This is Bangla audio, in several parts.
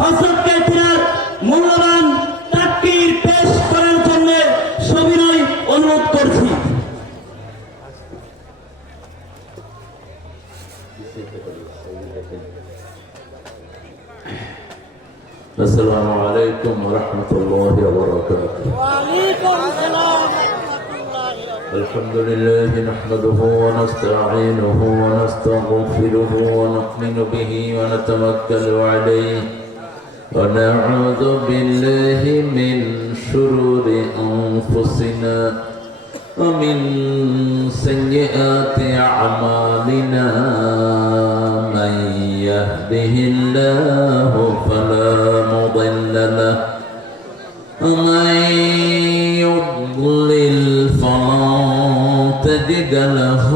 হযরতকে তিনার মূল্যবান তাকবীর পেশ করার জন্য সবিনয় অনুরোধ করছি। السلام عليكم ورحمة الله وبركاته. وعليكم السلام ورحمة الله وبركاته. الحمد لله نحمده ونستعينه ونستغفره ونؤمن به ونتوكل عليه ونعوذ بالله من شرور أنفسنا ومن سيئات أعمالنا من يهده الله فلا مضل له ومن يضلل فلا تجد له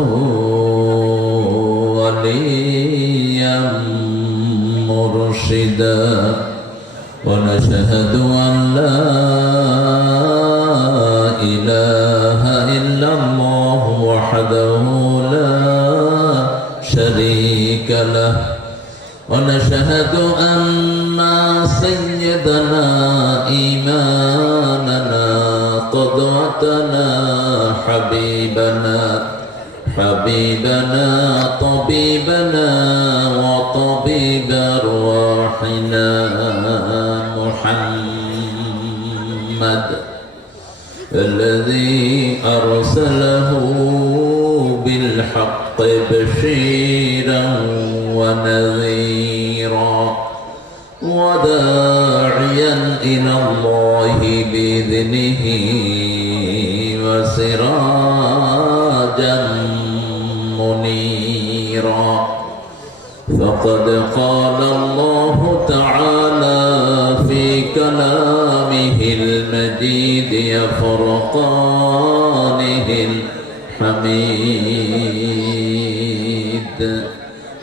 وليا مرشدا ونشهد أن لا إله إلا الله وحده لا شريك له ونشهد أن سيدنا إمامنا قدوتنا حبيبنا طبيبنا وطبيب أرواحنا محمد الذي أرسله بالحق بشيرا ونذيرا وداعيا إلى الله بإذنه وسراجا منيرا فقد قال الله تعالى في كلامه المجيد فرقانه الحميد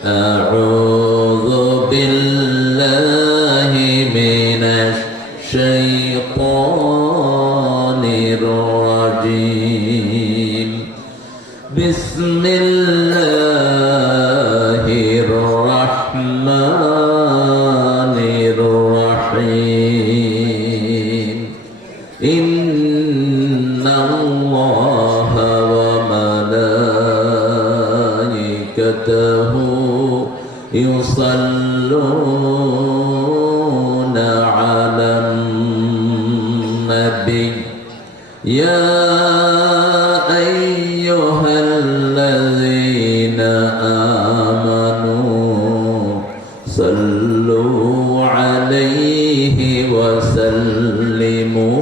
أعوذ بالله من الشيطان الرجيم بسم الله الرحمن الرحيم إن الله وملائكته يصلون على النبي يا أيها الذين آمنوا صلوا عليه وسلموا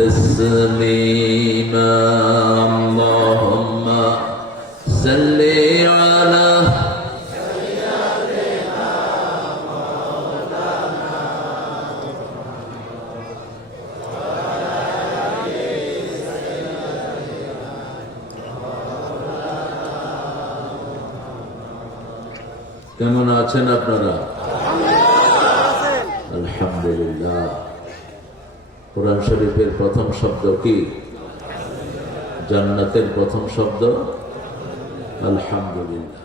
تسليما اللهم صل على কেমন আছেন আপনারা? আলহামদুলিল্লাহ। কোরআন শরীফের প্রথম শব্দ কি? জান্নাতের প্রথম শব্দ আলহামদুলিল্লাহ।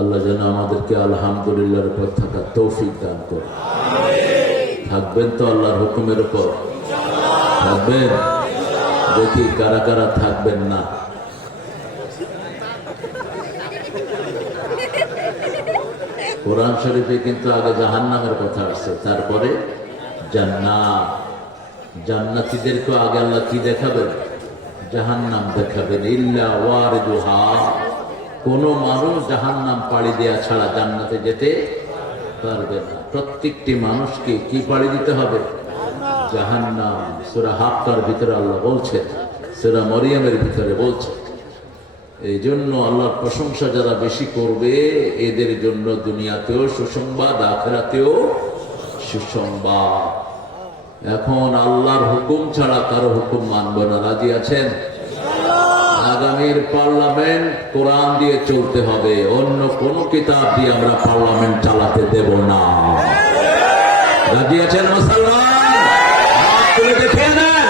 আল্লাহ যেন আমাদেরকে আলহামদুলিল্লাহর উপর থাকার তৌফিক দান করে। থাকবেন তো আল্লাহর হুকুমের উপর? থাকবেন? দেখি কারা কারা থাকবেন না। কোরআন শরীফে কিন্তু আগে জাহান্নামের কথা আসছে, তারপরে জান্নাত। জান্নাতীদেরকে আগে আল্লাহ কি দেখাবেন? জাহান্নাম দেখাবেন। ইল্লা ওয়ারিদুহা, কোন মানুষ জাহান্নাম পাড়ি দেয়া ছাড়া জান্নাতে যেতে পারবে না। প্রত্যেকটি মানুষকে কি পাড়ি দিতে হবে? জাহান্নাম। সূরা হাক্কার ভিতরে আল্লাহ বলছেন, সূরা মরিয়মের ভিতরে বলছেন। এই জন্য আল্লাহর প্রশংসা যারা বেশি করবে এদের জন্য দুনিয়াতেও সুসংবাদ, আখিরাতেও সুসংবাদ। এখন আল্লাহর হুকুম ছাড়া কারো হুকুম মানব না। রাজি আছেন? আগামীর পার্লামেন্ট কোরআন দিয়ে চলতে হবে, অন্য কোন কিতাব দিয়ে আমরা পার্লামেন্ট চালাতে দেব না। রাজি আছেন মুসলমান? হাত তুলে দেখে নেন।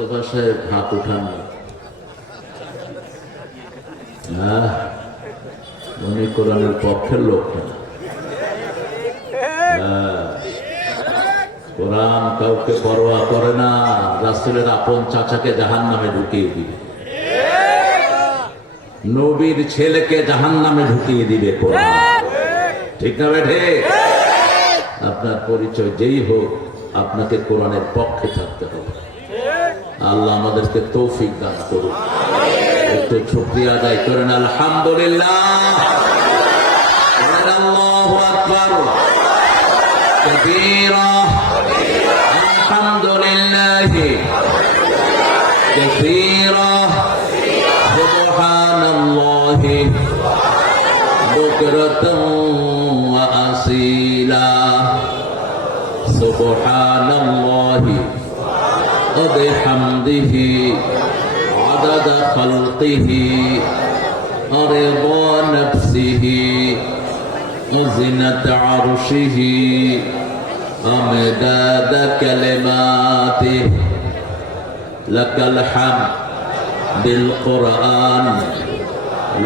মোস্তফা সাহেব হাত উঠান না। উনি কোরআনের পক্ষের লোক না। কোরআন কাউকে পরোয়া করে না। রাসূলের আপন চাচাকে জাহান্নামে ঢুকিয়ে দিবে, নবীর ছেলেকে জাহান্নামে ঢুকিয়ে দিবে কোরআন। ঠিক না বেঠে? আপনার পরিচয় যেই হোক, আপনাকে কোরআনের পক্ষে থাকতে হবে। আল্লাহ আমাদেরকে তৌফিক দান করুন। একটু শুকরিয়া আদায় করেন আলহামদুলিল্লাহ। আল্লাহু আকবার কাবীরা আলহামদুলিল্লাহ কাসীরা সুবহানাল্লাহি বুকরাতান ওয়া আসীলা সুবহানাল্লাহি ওয়া বিহামদিহি عدد خلقه ورضا نفسه وزنة عرشه ومداد كلماته لك الحمد بالقرآن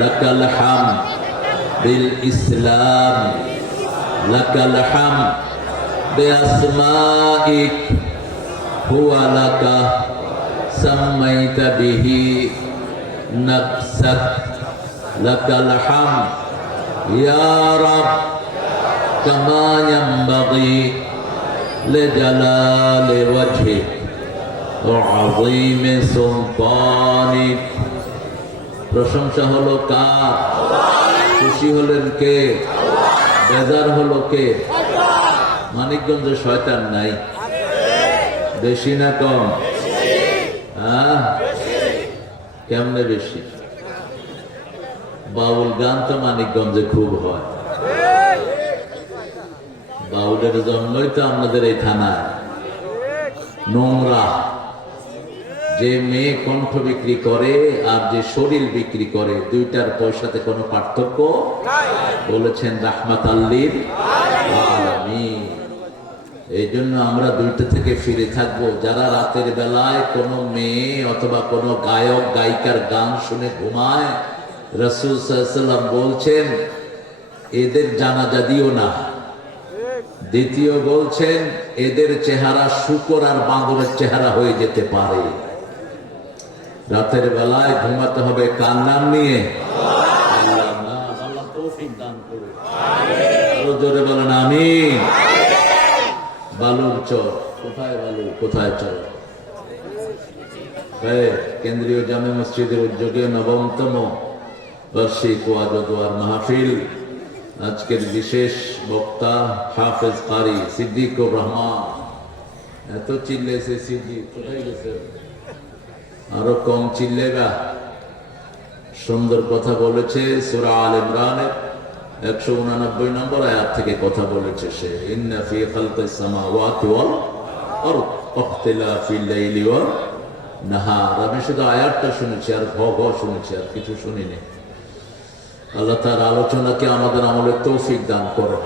لك الحمد بالإسلام لك الحمد بأسمائك هو لك سميت به نفسك لك الحمد يا رب كما ينبغي لجلال وجهك وعظيم سلطانك। প্রশংসা হলো কার? খুশি হলেন কে? বেজার হলো কে? মানিকগঞ্জে শয়তান নাই? বেশি না কম? কেমনে বেশি? বাউল গান তো মানিকগঞ্জে খুব হয়। বাউলের জন্মই তো আমাদের এই থানায়। নোংরা যে মেয়ে কণ্ঠ বিক্রি করে আর যে শরীর বিক্রি করে, দুইটার পয়সাতে কোনো পার্থক্য বলেছেন রাহমাত লিল আলামিন। এই জন্য আমরা দুইটা থেকে ফিরে থাকবো। যারা রাতের বেলায় কোনো মেয়ে অথবা কোনো গায়ক গায়িকার গান শুনে ঘুমায়, রাসূল সাল্লাল্লাহু আলাইহি ওয়াসাল্লাম বলছেন এদের জানাজা দিও না। দ্বিতীয় বলছেন এদের চেহারা শূকর আর বাঁদরের চেহারা হয়ে যেতে পারে। রাতের বেলায় ঘুমাতে হবে কার নাম নিয়ে? আল্লাহ তৌফিক দান করুন। আরো জোরে বলেন আমিন। বালুর চর কোথায়? বালু কোথায় চর? কেন্দ্রীয় জামে মসজিদের উদ্যোগে ৯ম বার্ষিক ওয়াজ ও দোয়ার মাহফিল। আজকের বিশেষ বক্তা হাফেজ কারি সিদ্দিকুর রহমান। এত চিল্লেছে সিদ্দিক, কোথায় গেছে? আরো কম চিল্লেগা। সুন্দর কথা বলেছে। সূরা আল ইমরানের 189 নম্বর আয়াত থেকে কথা বলেছে সে। ইন্না ফি খালকিস সামাওয়াতি ওয়াল আরদ ওয়াখতিলাফিল লাইলি ওয়ান নাহার। আমি শুধু আয়াতটা শুনেছি আর ঘ শুনেছি, আর কিছু শুনিনি। আল্লাহ তার আলোচনাকে আমাদের আমলের তৌফিক দান করে।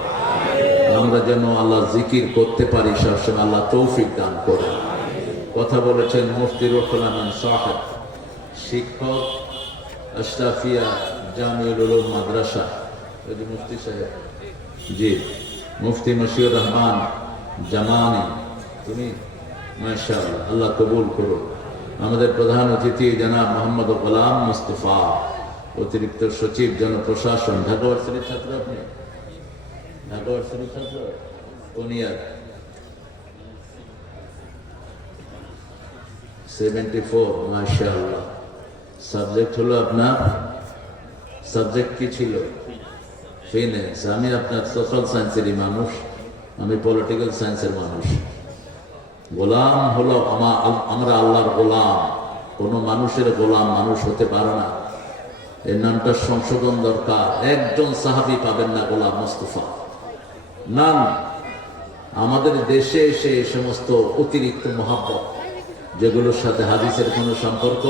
আমরা যেন আল্লাহ জিকির করতে পারি সবসময়, আল্লাহ তৌফিক দান করে। কথা বলেছেন মুফতি রুহুল আমিন সাহেব, শিক্ষক আশরাফিয়া জামিউল উলুম মাদ্রাসা। মুফতি সাহেব জি, মুফতি মশিউর রহমান জামানি, তুমি মাশাআল্লাহ, আল্লাহ কবুল করুন। আমাদের প্রধান অতিথি জনাব মোহাম্মদ গোলাম মুস্তফা, অতিরিক্ত সচিব জনপ্রশাসন, ঢাকা ভার্সিটির ছাত্র। আপনি ঢাকা ভার্সিটির ছাত্র? কোন ইয়ার? 74। মাশাআল্লাহ। সাবজেক্ট হলো আপনার, সাবজেক্ট কি ছিল? ফিনান্স। আমি আপনার সোশ্যাল সায়েন্সেরই মানুষ, আমি পলিটিক্যাল সায়েন্সের মানুষ। গোলাম হলো আমরা আল্লাহর গোলাম। কোন মানুষের গোলাম মানুষ হতে পারে না। এর নামটা সংশোধন দরকার। একজন সাহাবী পাবেন না গোলাম মুস্তফা, নাম। আমাদের দেশে এসে এই সমস্ত অতিরিক্ত মহাব্বত, যেগুলোর সাথে হাদিসের কোনো সম্পর্ক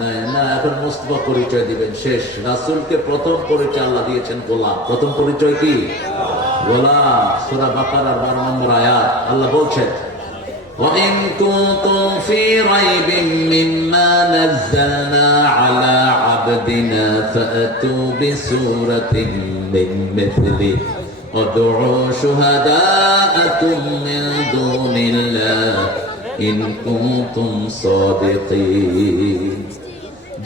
নাই, না। এখন মুস্তফা পরিচয় দিবেন, শেষ। রাসূলকে প্রথম পরিচয় আল্লাহ দিয়েছেন গোলাম। প্রথম পরিচয় কি? গোলাম। সূরা বাকারার 12 নম্বর আয়াত আল্লাহ বলছেন, وإن كنتم في ريب مما نزلنا على عبدنا فأتوا بسورة من مثله وادعوا شهداءكم من دون الله إن كنتم صادقين।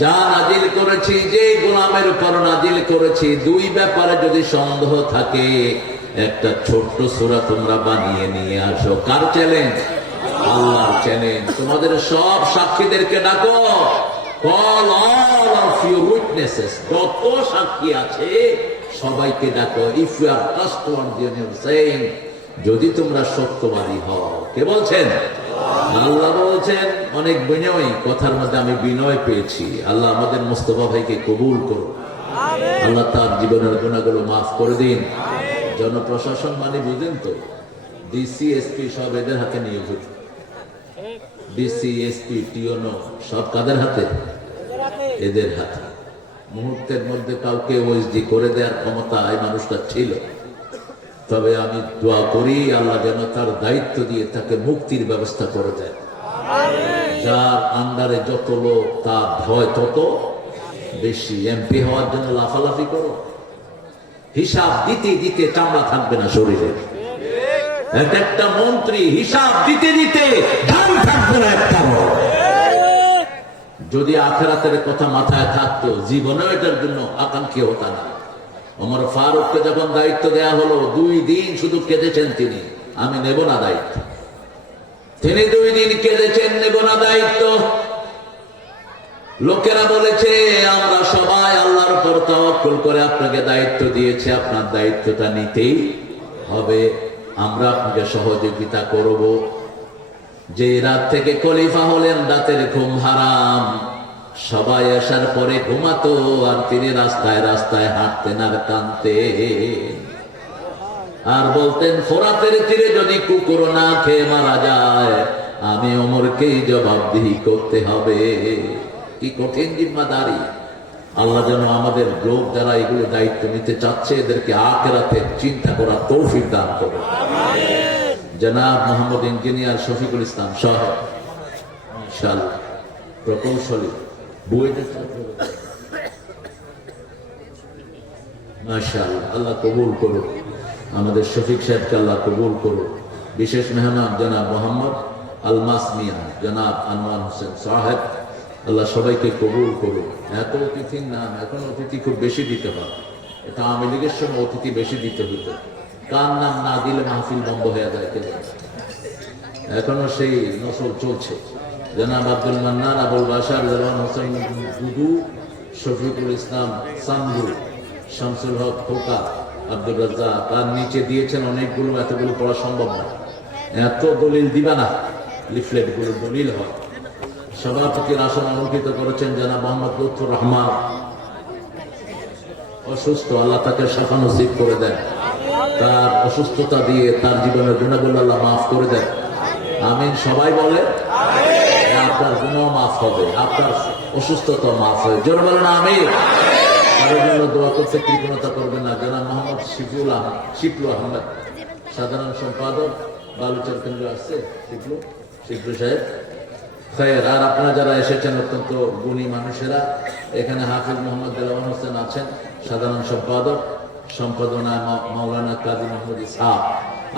যা নাজিল করেছি, যে গোলামের উপর নাজিল করেছি, দুই ব্যাপারে যদি সন্দেহ থাকে একটা ছোট্ট সূরা তোমরা বানিয়ে নিয়ে আসো। কার চ্যালেঞ্জ? আল্লাহর চ্যালেঞ্জ। তোমাদের সব সাক্ষীদেরকে ডাকো, call all of your witnesses, যত সাক্ষী আছে সবাইকে ডাকো। If you are trustworthy in your saying, যদি তোমরা সত্যবাদী হও। কে বলছেন? আল্লাহ বলছেন। অনেক বিনয়, কথার মধ্যে আমি বিনয় পেয়েছি। আল্লাহ আমাদের মুস্তাফা ভাইকে কবুল করুন, আল্লাহ তার জীবনের গুনাহগুলো মাফ করে দিন। জনপ্রশাসন মানে বুঝেন তো, ডিসি এসপি সব এদের হাতে নিয়োজিত। ডিসি এসপি টিওনো সব কাদের হাতে? এদের হাতে। মুহূর্তের মধ্যে কাউকে ওএসডি করে দেওয়ার ক্ষমতা এই মানুষটা ছিল। তবে আমি দোয়া করি আল্লাহ যেন তার দায়িত্ব দিয়ে তাকে মুক্তির ব্যবস্থা করে দেয়। যার আন্ডারে যত লোক তার ভয় তত বেশি। এমপি হওয়ার জন্য লাফালাফি করো, হিসাব দিতে দিতে চামড়া থাকবে না শরীরে। এক একটা মন্ত্রী হিসাব দিতে দিতে দাম থাকবে না একটা। যদি আখিরাতের কথা মাথায় থাকতো জীবনেও এটার জন্য আকাঙ্ক্ষী হতো না। ওমর ফারুককে যখন দায়িত্ব দেয়া হলো 2 দিন শুধু কেঁদেছেন তিনি, আমি নেব না দায়িত্ব। তিনি 2 দিন কেঁদেছেন, নেব না দায়িত্ব। লোকেরা বলেছে আমরা সবাই আল্লাহর উপর তাওয়াক্কুল করে আপনাকে দায়িত্ব দিয়েছে, আপনার দায়িত্বটা নিতেই হবে, আমরা আপনাকে সহযোগিতা করব। যে রাত থেকে খলিফা হলেন রাতের ঘুম হারাম, সবাই আসার পরে ঘুমাতো আর তিনি রাস্তায় রাস্তায় হাঁটতেন আর কাঁদতেন আর বলতেন ফোরাতের তীরে যদি কুকুর না খেয়ে মারা যায় আমি ওমরকেই জবাবদিহি করতে হবে। কি কঠিন জিম্মাদারি। আল্লাহ যেন আমাদের লোক যারা এগুলো দায়িত্ব নিতে চাচ্ছে এদেরকে আখিরাতে চিন্তা করার তৌফিক দান করুন। জনাব মোহাম্মদ ইঞ্জিনিয়ার শফিকুল ইসলাম সাহেব ইনশাআল্লাহ প্রকৌশলী মাশাআল্লাহ, আল্লাহ কবুল করুন। আমাদের শফিক সাহেবকে আল্লাহ কবুল করুন। বিশেষ মেহমান জনাব মোহাম্মদ আলমাস মিয়া, জনাব আনোয়ার হোসেন সাহেব, আল্লাহ সবাইকে কবুল করুন। এত অতিথির নাম, এখন অতিথি খুব বেশি দিতে হয়। এটা আওয়ামী লীগের সময় অতিথি বেশি দিতে হতো, কার নাম না দিলে মাহফিল বন্ধ হয়ে যায়। এখনো সেই নসল চলছে। জনাব আব্দুল মান্নান, আবুল বাশার, জামান হোসেন দুদু, শফিকুল ইসলাম সান্দু, শামসুল হক খোকা, আব্দুল রাজ্জাক, তার নিচে দিয়েছেন অনেকগুলো। এতগুলো পড়া সম্ভব না, এত দলিল দিবা না, লিফলেট গুলো দলিল হয়। সভাপতির আসন অলঙ্কৃত করেছেন জনাব মোহাম্মদ লুৎফুর রহমান, অসুস্থ, আল্লাহ তাকে শাফা নসিব করে দেন। তার অসুস্থতা দিয়ে তার জীবনের গুনাহগুলো আল্লাহ মাফ করে দেন। আমিন সবাই বলে। আপনার গুনাহ মাফ হবে, আপনার অসুস্থতা মাফ হবে। জোরে বলেন আমিন। কারোর জন্য দোয়া করতে কৃপণতা করবেন না। জনাব মোহাম্মদ শিপলু আহমেদ, সাধারণ সম্পাদক, বালুচর কেন্দ্র আসছে শিপলু সাহেব খায়ের। আর আপনারা যারা এসেছেন অত্যন্ত গুণী মানুষেরা, এখানে হাফিজ মোহাম্মদ দেলাওয়ার হোসেন আছেন, সাধারণ সম্পাদক, সম্পাদনায় মাওলানা কাজী মাহমুদ ইসহাক।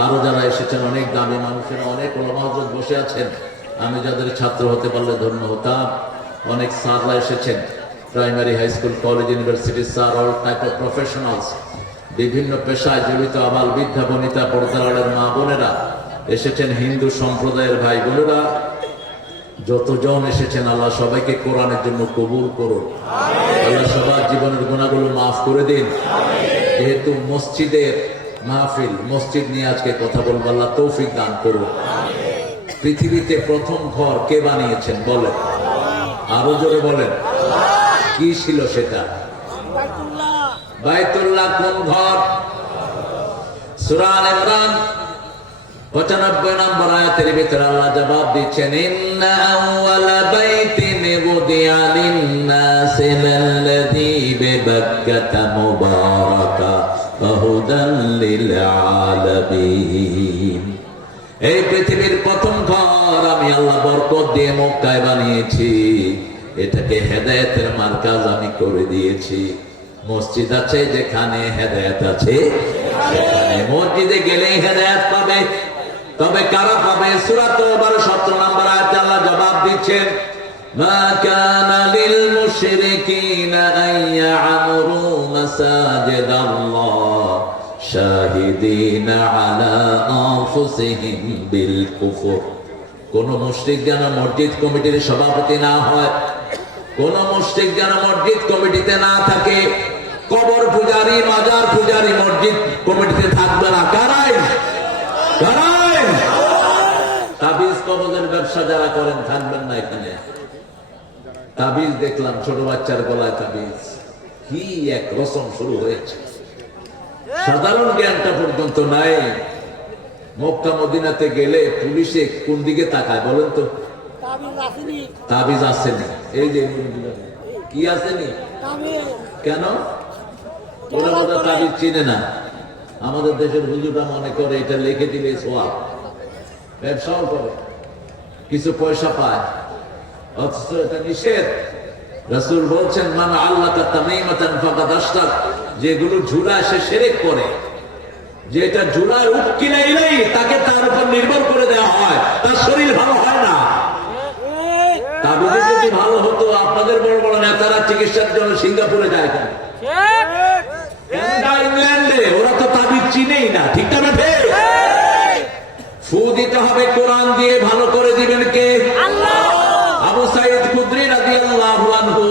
আরো যারা এসেছেন অনেক দামি মানুষেরা, অনেক ওলামা হযরত বসে আছেন। আমি যাদের ছাত্র হতে পারলে ধন্য হতাম। অনেক স্যাররা এসেছেন, primary, high school, college, university sir, all type of professionals, বিভিন্ন পেশায় জড়িত আবাল বৃদ্ধা বনিতা, পর্দার মা বোনেরা এসেছেন, হিন্দু সম্প্রদায়ের ভাই বোনেরা যতজন এসেছেন, আল্লাহ সবাইকে কোরআনের জন্য কবুল করুন। আল্লাহ সবার জীবনের গুনাহগুলো মাফ করে দিন। যেহেতু মসজিদের মাহফিল, মসজিদ নিয়ে আজকে কথা বলবো, আল্লাহ তৌফিক দান করুন। পৃথিবীতে প্রথম ঘর কে বানিয়েছেন বলেন? আরো জোরে বলেন। কি ছিল সেটা? বাইতুল্লাহ। কোন ঘর? সূরা আল ইমরান 95 নম্বর আয়াতের ভিতরে আল্লাহ জবাব দিচ্ছেন, ইন্না আউওয়ালা বাইতিন বুদিআ লিন-নাসি লাল্লাযী বিবাক্কাতা মুবারাকা ওয়া হুদাল লিল আলামিন। এই পৃথিবীর প্রথম ঘর আমি আল্লাহ বরকত দিয়ে মক্কায় বানিয়েছি, এটাকে হেদায়েতের মার্কাজ আমি করে দিয়েছি। মসজিদ আছে যেখানে হেদায়েত আছে সেখানে, মসজিদে গেলেই হেদায়েত পাবে। তবে কারা পাবে? সূরা তাওবার 17 নম্বর আয়াতে আল্লাহ জবাব দিচ্ছেন, মা কানা লিল মুশরিকিনা আন ইয়া'মুরু মাসাজিদাল্লাহ শাহিদিনা আলা আনফুসিহিম বিল কুফর। কোন মুশরিক যেন মসজিদ কমিটির সভাপতি না হয়, কোন মুশরিক যেন মসজিদ কমিটিতে না থাকে। কবর পূজারি, মাজার পূজারি মসজিদ কমিটিতে থাকবে না। কারাই কারাই তাবিজ কবজের ব্যবসা যারা করেন থাকবেন না এখানে। তাবিজ দেখলাম ছোট বাচ্চার গলায় তাবিজ, কি এক রসম শুরু হয়েছে, সাধারণ জ্ঞানটা পর্যন্ত নাই। মক্কা মদিনাতে গেলে পুলিশে কোন দিকে তাকায় বলেন তো? তাবিজ আসেনি। এই যে কি আসেনি কেন? ওরা বোধ তাবিজ চিনে না। আমাদের দেশের হুজুররা মনে করে এটা লিখে দিলে সোয়াব, ব্যবসাও করে, কিছু পয়সা পায়, অথচ এটা নিষেধ। রাসূল বলছেন, মান আল্লাকা তামিমাতান ফাকাদ আশরাক, যেগুলো ঝুলায় সে শিরক করে। যেটা ঝুলায় উটকি নাই তাকে তার উপর নির্ভর করে দেওয়া হয়, তার শরীর ভালো হয় না। তাবিজ যদি ভালো হতো, আপনাদের বড় বড় নেতারা চিকিৎসার জন্য সিঙ্গাপুরে যায় কেন? ইংল্যান্ডে, ওরা তো তাবিজ চিনেই না। ঠিক না? ফু দিতে হবে কোরআন দিয়ে, ভালো করে দিবেন কে? আল্লাহ। আবু সাঈদ খুদরি রাদিয়াল্লাহু আনহু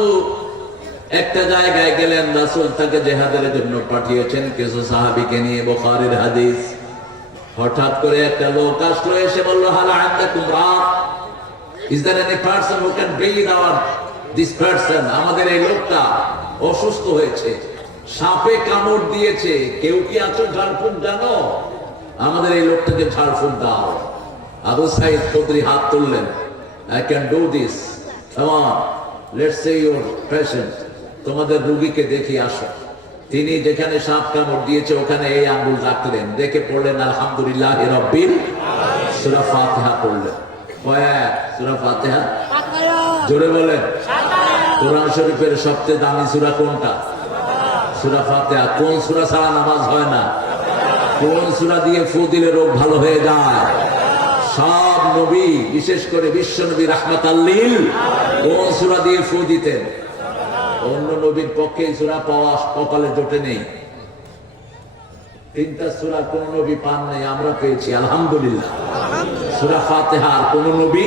একটা জায়গায় গেলেন, রাসূল তাকে জিহাদের জন্য পাঠিয়েছেন কিছু সাহাবীকে নিয়ে, বুখারীর হাদিস। হঠাৎ করে একটা লোক আসলো, এসে বলল, হাল আনতাকুম রাত, is there any person who can breathe our this person? আমাদের এই লোকটা অসুস্থ হয়েছে, সাপে কামড় দিয়েছে, কেউ কি আছো ঝাড়ফুঁক জানো? আমাদের এই লোকটাকে ঝাড়ফুঁক দাও। আবু সাঈদ খুদরি হাত তুললেন, I can do this, come on, let's say your patient, তোমাদের রোগীকে দেখি আসো। তিনি যেখানে সাপ কামড় দিয়েছে ওখানে এই আঙ্গুল রাখলেন, দেখে পড়লেন আলহামদুলিল্লাহি রাব্বিল আলামিন, সূরা ফাতিহা পড়লেন। কয় সূরা ফাতিহা? জোরে বলেন। কোরআন শরীফের সবচেয়ে দামি সূরা কোনটা? সূরা ফাতিহা। কোন সূরা ছাড়া নামাজ হয় না? কোন সূরা দিয়ে ফু দিলে রোগ ভালো হয়ে যায়? সব নবী, বিশেষ করে বিশ্ব নবী রাহমাতাল লিল কোন সূরা দিয়ে ফু দিতেন? অন্য নবীর পক্ষে এই সূরা পাওয়া কপালে জোটে নেই। তিনটা সূরা কোন নবী পান নাই, আমরা পেয়েছি আলহামদুলিল্লাহ। সূরা ফাতিহা আর কোন নবী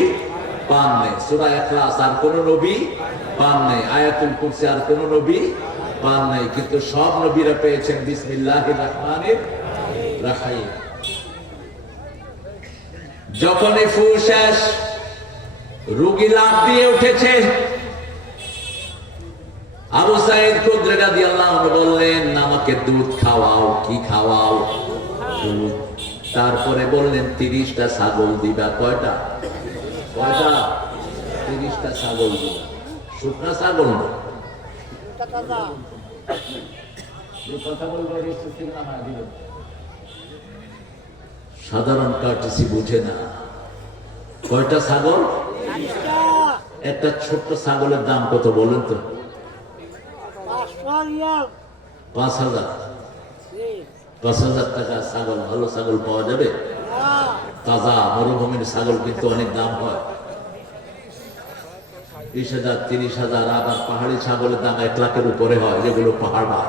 পান নাই, সূরা ইখলাস আর কোন নবী পান নাই, আয়াতুল কুরসি আর কোন নবী পান নাই। কিন্তু সব নবীরা পেয়েছেন বিসমিল্লাহির রহমানির রহিম। যখনই ফু শেষ, রোগী লাফ দিয়ে উঠেছে। আবু সাঈদ খুদরি রাদিয়াল্লাহু আনহু বললেন, আমাকে দুধ খাওয়াও। কি খাওয়াও? দুধ। তারপরে বললেন 30টা ছাগল দিবা। কয়টা? 30টা ছাগল দিবা। শুকনা ছাগল না। সাধারণ কার্টিসি বুঝে না। কয়টা ছাগল? একটা ছোট্ট ছাগলের দাম কত বলেন তো? 5,000। 5,000 টাকা ছাগল, ভালো ছাগল পাওয়া যাবে? তাজা মরুভূমির ছাগল কিন্তু অনেক দাম হয়, 20,000 30,000। আবার পাহাড়ি ছাগলের দাম 1 লাখের উপরে হয়, যেগুলো পাহাড় বা।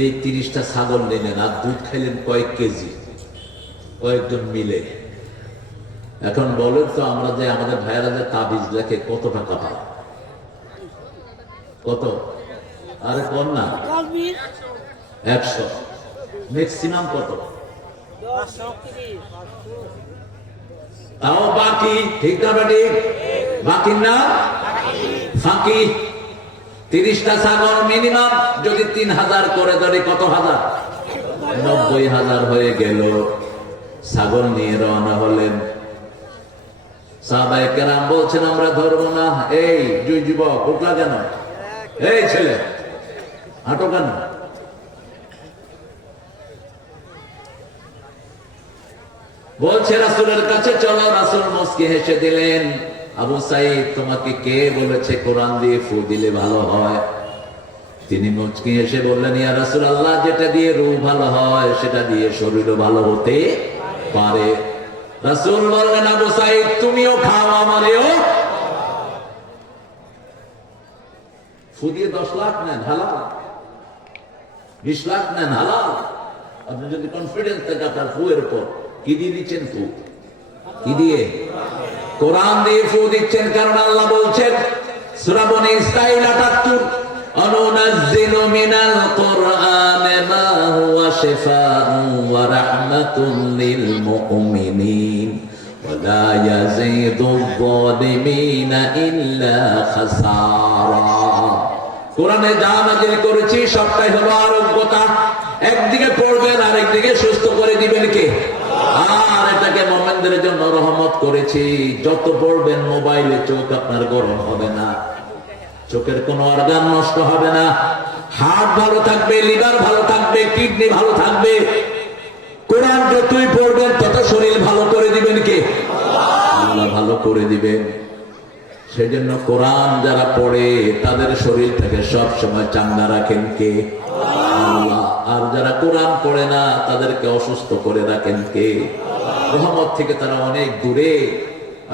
এই 30টা ছাগল নিলেন আর দুধ খাইলেন কয়েক কেজি, কয়েকজন মিলে। এখন বলেন তো, আমরা যে আমাদের ভাইয়েরা যে তাবিজ লেখে কত টাকা পায়? কত? আরে কম না, 100। ম্যাক্সিমাম কত? তাও বাকি। ঠিক না বেটি? বাকি না ফাঁকি। 30টা ছাগল মিনিমাম যদি 3,000 করে ধরে, কত হাজার? 90,000 হয়ে গেল। ছাগল নিয়ে রওনা হলেন। সাহাবায়ে কেরাম বলছেন, আমরা ধরবো না। এই দুই যুবক, উঠলা কেন? এই ছেলে, হাঁটো কেন? বলছে রাসূলের কাছে চলো। রাসূল মুস্কি হেসে দিলেন, আবু সাঈদ তোমাকে কে বলেছে কোরআন দিয়ে ফু দিলে ভালো হয়? তিনি মুচকি হেসে বললেন, ইয়া রাসূলুল্লাহ, যেটা দিয়ে রূহ ভালো হয় সেটা দিয়ে শরীরও ভালো হতে পারে। রাসূল বললেন, আবু সাঈদ তুমিও খাও, আমারেও। ফু দিয়ে 10 লাখ নেন হালাল, 20 লাখ নেন হালাল। আপনি যদি কনফিডেন্স থাকে আপনার ফু এর উপর, কি দিয়ে দিচ্ছেন ফু? কি দিয়ে? কোরআন দিয়ে ফু দিচ্ছেন। কারণ আল্লাহ বলছেন সূরা বনী ইসরাঈল ৭৮, অনুনাজ্জিলু মিনাল কুরআনি মা হুয়া শিফাউন ওয়া রাহমাতুন লিল মুমিনিন ওয়া লা ইয়াজিদুয যালিমিনা ইল্লা খাসারা। কোরআনে যা নাযিল করেছি সবটাই হলো আরোগ্যতা। একদিকে পড়বেন আর একদিকে সুস্থ করে দিবেন কে? আর এটাকে মুমিনদের জন্য রহমত করেছি। যত পড়বেন মোবাইলে চোখ আপনার গরম হবে না, চোখের কোন অর্গান নষ্ট হবে না, হার্ট ভালো থাকবে, লিভার ভালো থাকবে, কিডনি ভালো থাকবে। কোরআন যতই পড়বেন তত শরীর ভালো করে দিবেন কে? আল্লাহ ভালো করে দিবেন। সেজন্য কোরআন যারা পড়ে তাদের শরীর থেকে সব সময় চাঙ্গা রাখেন কে? আল্লাহ। আর যারা কোরআন পড়ে না তাদেরকে অসুস্থ করে রাখেন কে? রহমত থেকে তারা অনেক দূরে।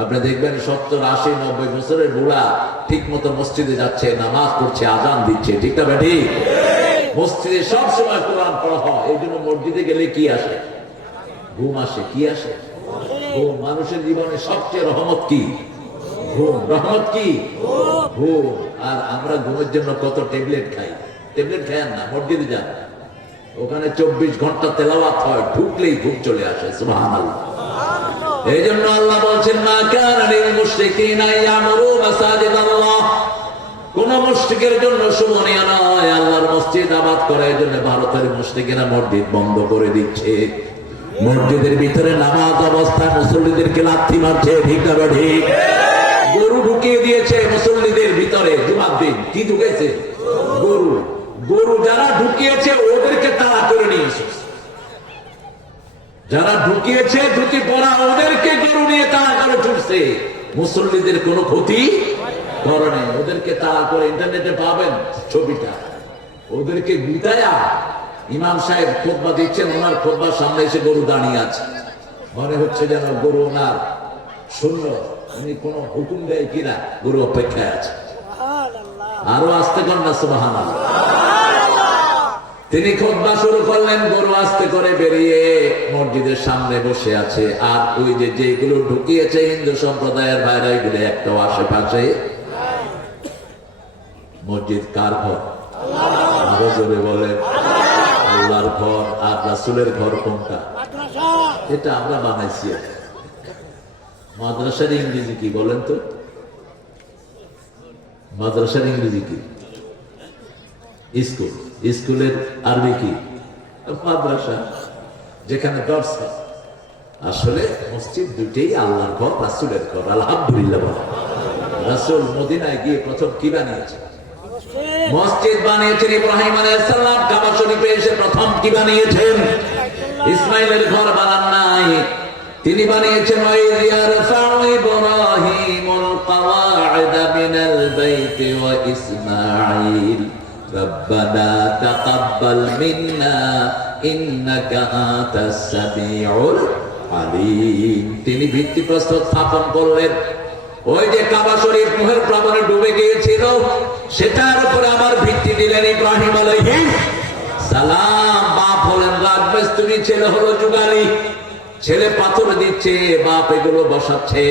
আপনি দেখবেন 70, 80, 90 বছরের বুড়া ঠিক মতো মসজিদে যাচ্ছে, নামাজ পড়ছে, আজান দিচ্ছে, ঠিক না বেঠি? মসজিদে সব সময় কোরআন পড়া হয়। এই জন্য মসজিদে গেলে কি আসে? ঘুম আসে। কি আসে? ঘুম। মানুষের জীবনে সবচেয়ে রহমত কি? ঘুম। রহমত কি? ঘুম। আর আমরা ঘুমের জন্য কত ট্যাবলেট খাই। ট্যাবলেট খায় না, মসজিদে যান, ওখানে 24 ঘন্টা তেলাওয়াত হয়, ঢুকলেই ঘুম চলে আসে। সুবহানাল্লাহ। এই জন্য আল্লাহ বলছেন, মা কানা লিল মুশরিকিনা ইয়ামুরু মাসাজিদাল্লাহ। কোন মুশরিকের জন্য শোভনীয় নয় আল্লাহর মসজিদ আবাদ করা। এই জন্য ভারতের মুশরিকেরা মসজিদ বন্ধ করে দিচ্ছে, মসজিদের ভিতরে নামাজ অবস্থায় মুসল্লিদেরকে লাথি মারছে, ঠিক না ঠিক? গরু ঢুকিয়ে দিয়েছে মুসল্লিদের ভিতরে জুমার দিন। কি ঢুকেছে? গরু। গরু যারা ঢুকিয়েছে ওদেরকে তাড়া করে নিয়েছে। যারা ঢুকিয়েছে ধুতি পরা ওদেরকে গরু নিয়ে তাড়া করে ছুটছে। মুসল্লিদের কোনো ক্ষতি করে নাই, ওদেরকে তাড়া করে। ইন্টারনেটে পাবেন ছবিটা। ওদেরকে বিদায়া ইমাম সাহেব খুতবা দিচ্ছেন, ওনার খুতবার সামনে এসে গরু দাঁড়িয়ে আছে। মনে হচ্ছে যেন গরু ওনার শূন্য, উনি কোন হুকুম দেয় কিনা, গরু অপেক্ষায় আছে। আরো আস্তে কর না সুবহানাল্লাহ। তিনি খুতবা শুরু করলেন, গরু আস্তে করে বেরিয়ে মসজিদের সামনে বসে আছে। আর ওই যে যেগুলো ঢুকিয়েছে হিন্দু সম্প্রদায়ের ভাইরা, এগুলো একটাও আশেপাশে। মসজিদ কার ঘর? আরো জোরে বলেন। আল্লাহর ঘর। আর রাসূলের ঘর কোনটা? এটা আমরা বানাইছি। মাদ্রাসার ইংরেজি কি বলেন তো? মাদ্রাসার ইংরেজি কি? স্কুল। স্কুলের আরবি কি? মাদ্রাসা, যেখানে দর্স হয়। আসলে মসজিদ দুটেই আল্লাহর ঘর, রাসূলের ঘর। আলহামদুলিল্লাহ। রাসূল মদিনায় গিয়ে প্রথম কি বানিয়েছে? মসজিদ বানিয়েছেন। ইব্রাহিম আলাইহিস সালাম কাবা শরীফে এসে প্রথম কি বানিয়েছেন? ইসমাইলের ঘর বানান নাই, তিনি বানিয়েছেন ওয়াইয ইয়ারফাউ ইব্রাহিমুল কাওয়াইদা মিনাল বাইতি ওয়া ইসমাঈল রব্বানা তাকাব্বাল মিন্না ইন্নাকা আনতাস সামিউল আলিম। তিনি ভিত্তিপ্রস্তর স্থাপন করলেন। ওই যে কাবা শরীফ নুহের প্লাবনে ডুবে গিয়েছিল, সেটার উপরে আবার ভিত্তি দিলেন ইব্রাহিম আলাইহিস সালাম। বাপ হলেন রাজমিস্ত্রি, ছেলে হলো যুগালি। ছেলে পাথর দিচ্ছে, বাপ এগুলো বসাচ্ছে।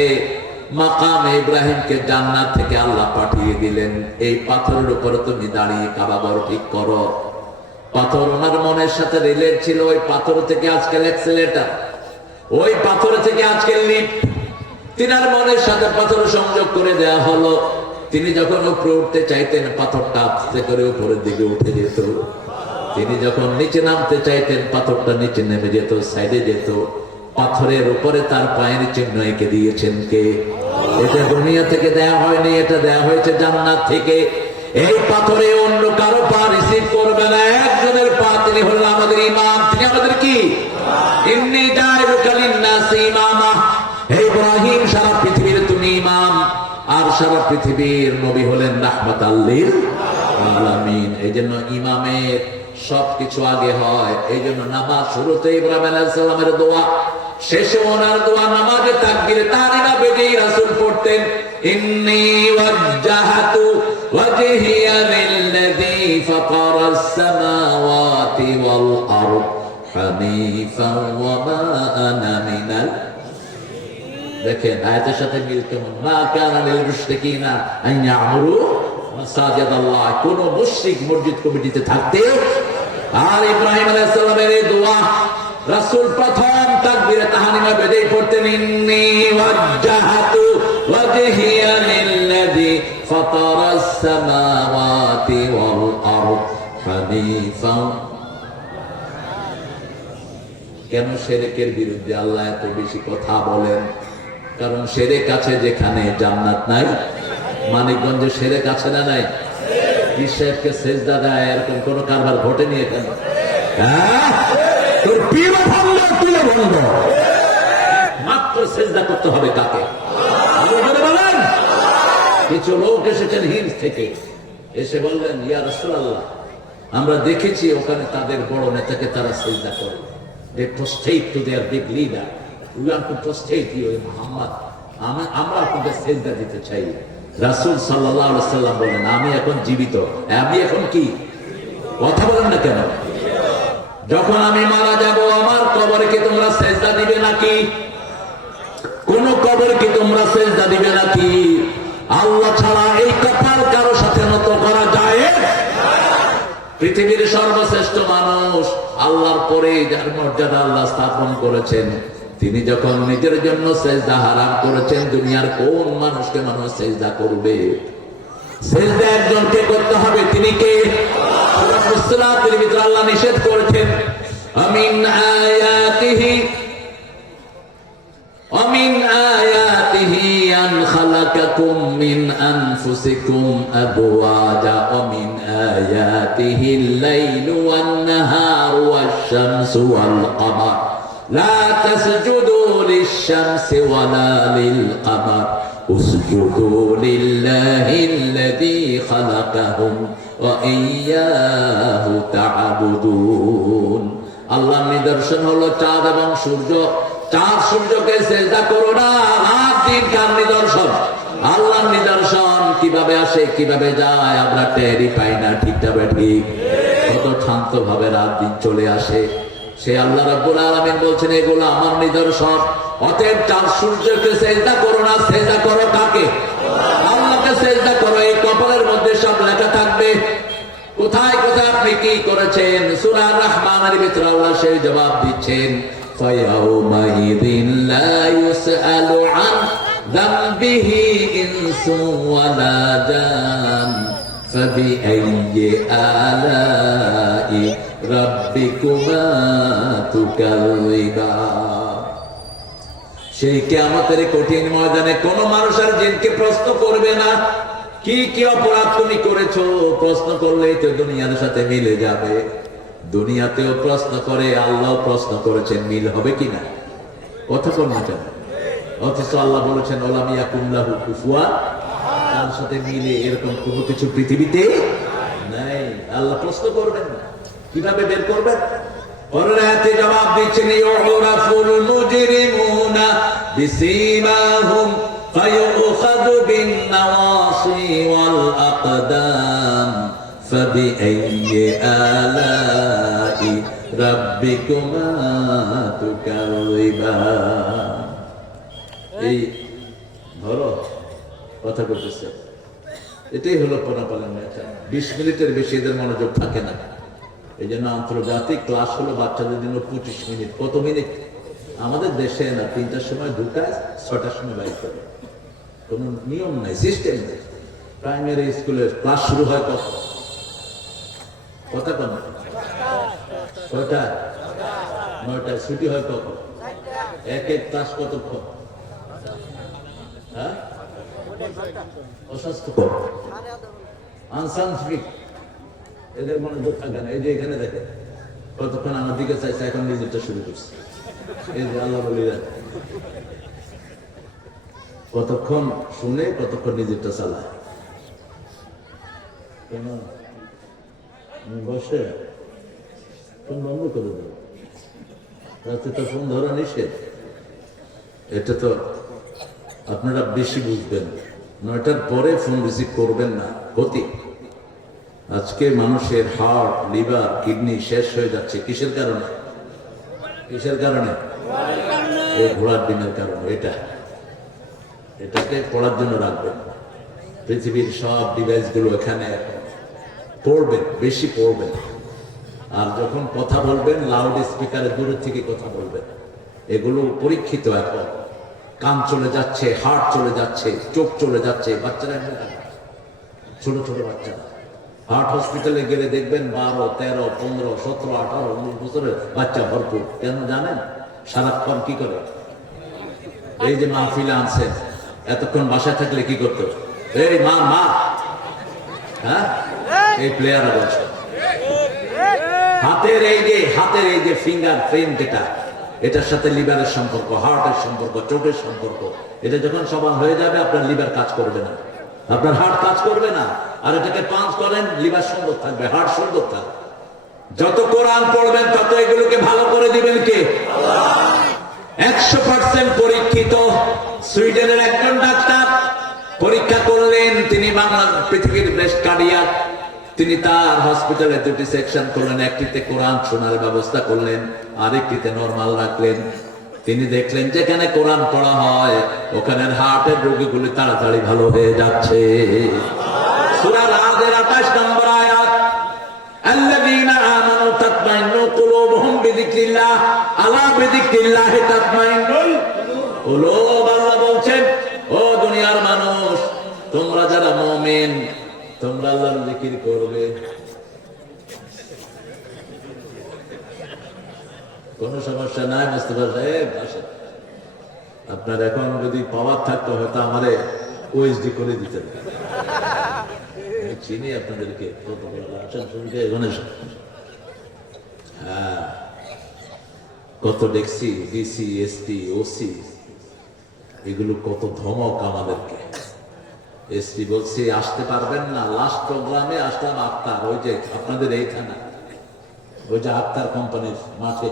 মাকামে ইব্রাহিমকে জান্নাত থেকে আল্লাহ পাঠিয়ে দিলেন, এই পাথরের উপরে তুমি দাঁড়িয়ে কাবা ঘর ঠিক করো। পাথর ওনার মনের সাথে রিলেট ছিল। ওই পাথর থেকে আজকাল অ্যাক্সিলারেটর, ওই পাথর থেকে আজকাল লিফট। তিনার মনের সাথে পাথর সংযোগ করে দেয়া হলো। তিনি যখন উপরে উঠতে চাইতেন, পাথরটা আস্তে করে উপরের দিকে উঠে যেত। তিনি যখন নিচে নামতে চাইতেন, পাথরটা নিচে নেমে যেত, সাইডে যেত। পাথরের উপরে তার পায়ের চিহ্ন এঁকে দিয়েছেন কে? এটা দুনিয়া থেকে দেয়া হয়নি, এটা দেয়া হয়েছে জান্নাত থেকে। এই পাথরে অন্য কারো পা রিসিভ করবে না, একজনের পা। তিনি হলেন আমাদের ইমাম। তিনি আমাদের কি? ইন্নী জাইলুকা লিন-নাসি সারা পৃথিবীর নবী হলেন রাহমাতাল লিল আলামিন। এই জন্য ইমামের সবকিছু আগে হয়। এই জন্য নামাজ শুরুতে ইব্রাহিম আলাইহিস সালামের দোয়া, শেষে ওনার দোয়া, নামাজে তাকবীরে তাহরিমা বেজেই রাসূল পড়তেন ইন্নী ওয়াজ্জাহাতু ওয়াজহিয়া লিল্লাযী ফাতারাস সামাওয়াতি ওয়াল আরদ হানিফান ওয়া মা আনা মিনাল। দেখেন আয়াতের সাথে মিল কেমন, মা কানা লিল মুশরিকিনা আন ইয়ামুরু মাসাজিদ আল্লাহ। কোন মুশরিক মসজিদ কমিটিতে থাকতে। আর ইব্রাহিম আলাইহিস সালামের এই দোয়া রাসূল প্রথম তাকবীরে তাহরিমা বেজেই পড়তেন ইন্নী ওয়াজ্জাহাতু ওয়াজহিয়া লিল্লাযী ফাতারাস সামাওয়াতি ওয়াল আরদ হানিফান। কেন শিরকের বিরুদ্ধে আল্লাহ এত বেশি কথা বলেন? কারণ শিরক আছে যেখানে জান্নাত নাই। মানিকগঞ্জে শিরক আছে না নাই? পীর সাহেবকে সেজদা দেয় এরকম কোন কারবার ঘটেনি এখানে? মাত্র সেজদা করতে হবে কাকে? বলেন। কিছু লোক এসেছেন হিন্দ থেকে, এসে বললেন ইয়া রাসূলুল্লাহ, আমরা দেখেছি ওখানে তাদের বড় নেতাকে তারা সেজদা করে। They prostrate to their big leader. We want to prostrate you, Muhammad. আমরা আপনাদের সেজদা দিতে চাই। রাসূল সাল্লাল্লাহু আলাইহি সাল্লাম বলেন আমি এখন জীবিত। আমি এখন কি? কথা বলেন না কেন? যখন আমি মারা যাব আমার কবরে কি তোমরা সেজদা দিবে নাকি? কোন কবরে কি তোমরা সেজদা দিবে নাকি? আল্লাহ ছাড়া এই কপাল কারো সাথে নত করা যায়? পৃথিবীর সর্বশ্রেষ্ঠ মানুষ আল্লাহর পরে যার মর্যাদা আল্লাহ স্থাপন করেছেন, তিনি যখন নিজের জন্য সেজদা হারাম করেছেন, দুনিয়ার কোন মানুষকে মানুষ সেজদা করবে? সেজদা একজনকে করতে হবে, তিনি কে? সূরা ফুসসিলাতের ভিতরে আল্লাহ নিষেধ করেছেন আমিন আয়াতিহি আন খালাকাকুম মিন আনফুসিকুম আজওয়াজা ওয়া মিন আয়াতিহিল লাইলু ওয়ান নাহারু ওয়াশ-শামসু ওয়াল কামার লা তাসজুদু লিশ-শামসি ওয়ালা লিল-কামার উসজুদু লিল্লাহিল্লাযী খালাকাহুম ওয়া ইয়্যাহু তা'বুদুন। আল্লাহর নিদর্শন হলো চাঁদ এবং সূর্য। চাঁদ সূর্যকে সেজদা করো না। রাত দিন কার নিদর্শন? আল্লাহর নিদর্শন। কিভাবে আসে কিভাবে যায় আমরা টেরই পাই না। ঠিক তবে ঠিক কত শান্ত ভাবে রাত দিন চলে আসে। সে আল্লাহ রাব্বুল আলামিন বলছেন এগুলো আমার নিদর্শন। অতএব চাঁদ সূর্যকে সেজদা করো না, সেজদা করো কাকে? আল্লাহকে সেজদা করো। এই কপালের মধ্যে সব লেখা থাকবে কোথায় কোথায় আপনি কি করেছেন। সূরা রহমানের ভিতরে আল্লাহ সেই জবাব দিচ্ছেন فَيَوْمَئِذٍ لَا يُسْأَلُ عَنْ ذَنبِهِ إِنسٌ وَلَا جَانٌ فَبِأَيِّ آلَاءِ رَبِّكُمَا تُكَذِّبَانِ। সেই কিয়ামতের কঠিন ময়দানে কোন মানুষ আর জিনকে প্রশ্ন করবে না কি কি অপরাধ তুমি করেছো। প্রশ্ন করলেই তো দুনিয়ার সাথে মিলে যাবে। দুনিয়াতেও প্রশ্ন করে, আল্লাহ প্রশ্ন করেছেন, মিল হবে কিনা? কথা কোন না কেন? অথচ আল্লাহ বলেছেন ওলাম ইয়াকুম লাহু কুফুয়ান, তার সাথে মিলে এরকম কোনো কিছু পৃথিবীতে নাই। আল্লাহ প্রশ্ন করবেন না, কিভাবে বের করবেন? পরের আয়াতে জবাব দিচ্ছেন ইউরাফুল মুজরিমুনা বিসীমাহুম ফায়ুখাযু বিন নাওয়াসি ওয়াল আকদাম فَبِأَيِّ آلَاءِ رَبِّكُمَا تُكَذِّبَانِ। এই ধরো কথা বলতেছে, এটাই হলো পোনাপালের নেচার। 20 মিনিটের বেশি এদের মনোযোগ থাকে না। এই জন্য আন্তর্জাতিক ক্লাস হলো বাচ্চাদের জন্য 25 মিনিট। কত মিনিট? আমাদের দেশে না 3টার সময় ঢুকায় 6টার সময় বাইর করে। কোনো নিয়ম নাই, সিস্টেম নেই। প্রাইমারি স্কুলের ক্লাস শুরু হয় কখন? কথা কন 6টায়, 9টায় ছুটি হয় কখন? এক এক ক্লাস কতক্ষণ? হ্যাঁ, অস্বাস্থ্যকর, আনসাইন্টিফিক। এদের মনোযোগ থাকে না। এই যে এখানে দেখে কতক্ষণ আমার দিকে চাইছে, এখন নিজেরটা শুরু করছে। এই যে আল্লাহ বলি কতক্ষণ শুনে কতক্ষণ নিজেরটা চালায়। কেন বসে ফোন বন্ধ করে দেবো, রাতে তো ফোন ধরা নিষেধ। এটা তো আপনারা বেশি বুঝবেন, 9টার পরে ফোন রিসিভ করবেন না, ক্ষতি। আজকে মানুষের হার্ট, লিভার, কিডনি শেষ হয়ে যাচ্ছে কিসের কারণে? কিসের কারণে? এই ঘোড়ার ডিমের কারণে। এটাকে পড়ার জন্য রাখবেন। পৃথিবীর সব ডিভাইস গুলো এখানে পড়বেন, বেশি পড়বেন। আর যখন কথা বলবেন লাউড স্পিকারে দূরের থেকে কথা বলবেন। এগুলো পরীক্ষিত। এখন কান চলে যাচ্ছে, হার্ট চলে যাচ্ছে, চোখ চলে যাচ্ছে। বাচ্চারা ছোট ছোট বাচ্চারা হার্ট হসপিটালে গেলে দেখবেন 12, 13, 15, 17, 18, 19 বছরের বাচ্চা ভরপুর। কেন জানেন? সারাক্ষণ কি করে? এই যে মাহফিলে আনছেন, এতক্ষণ বাসায় থাকলে কি করতো? এই মা মা, হ্যাঁ, এই প্লেয়াররা বলছে হাতের এই যে ফিঙ্গার প্রিন্ট, এটার সাথে লিভারের সম্পর্ক, হার্টের সম্পর্ক, চোখের সম্পর্ক। এটা যখন সমান হয়ে যাবে আপনার লিভার কাজ করবে না, আপনার হার্ট কাজ করবে না। আর এটাকে পাঞ্চ করেন, লিভার সুন্দর থাকবে, হার্ট সুন্দর থাকবে। যত কোরআন পড়বেন তত এগুলোকে ভালো করে দিবেন কে? 100% পরীক্ষিত। সুইডেনের একজন ডাক্তার পরীক্ষা করলেন, তিনি পৃথিবীর বেস্ট কার্ডিয়াক। তিনি তার হসপিটালে 2টি সেকশন করলেন, একটিতে কোরআন শোনার ব্যবস্থা করলেন, আরেকটিতে নরমাল রাখলেন। তিনি দেখলেন যেখানে কোরআন পড়া হয় ওখানে হার্টের রোগীগুলি তাড়াতাড়ি ভালো হয়ে যাচ্ছে। সূরা রাদের 28 নম্বর আয়াত, আল্লাযীনা আমানু তাতমাইন্নু কুলুবুহুম বিযিকরিল্লাহ আলা বিযিকরিল্লাহি তাতমাইন্নুল কুলুব। আল্লাহ বলছেন, ও দুনিয়ার মানুষ, তোমরা যারা মুমিন তোমরা আল্লাহর জিকির করবে। কোন সমস্যা নাই, মুস্তাফা সাহেব আসেন। আপনার এখন যদি পাওয়ার থাকতো হয়তো আমারে ওএসডি করে দিতেন। চিনি আপনাদেরকে। হ্যাঁ, কত দেখছি ডিসি, এসপি, ওসি, এগুলো কত ধমক আমাদেরকে। এসপি বলছি আসতে পারবেন না। লাস্ট প্রোগ্রামে আসলাম আক্তার, ওই যে আপনাদের এই থানা, ওই যে আক্তার কোম্পানির মাঠে,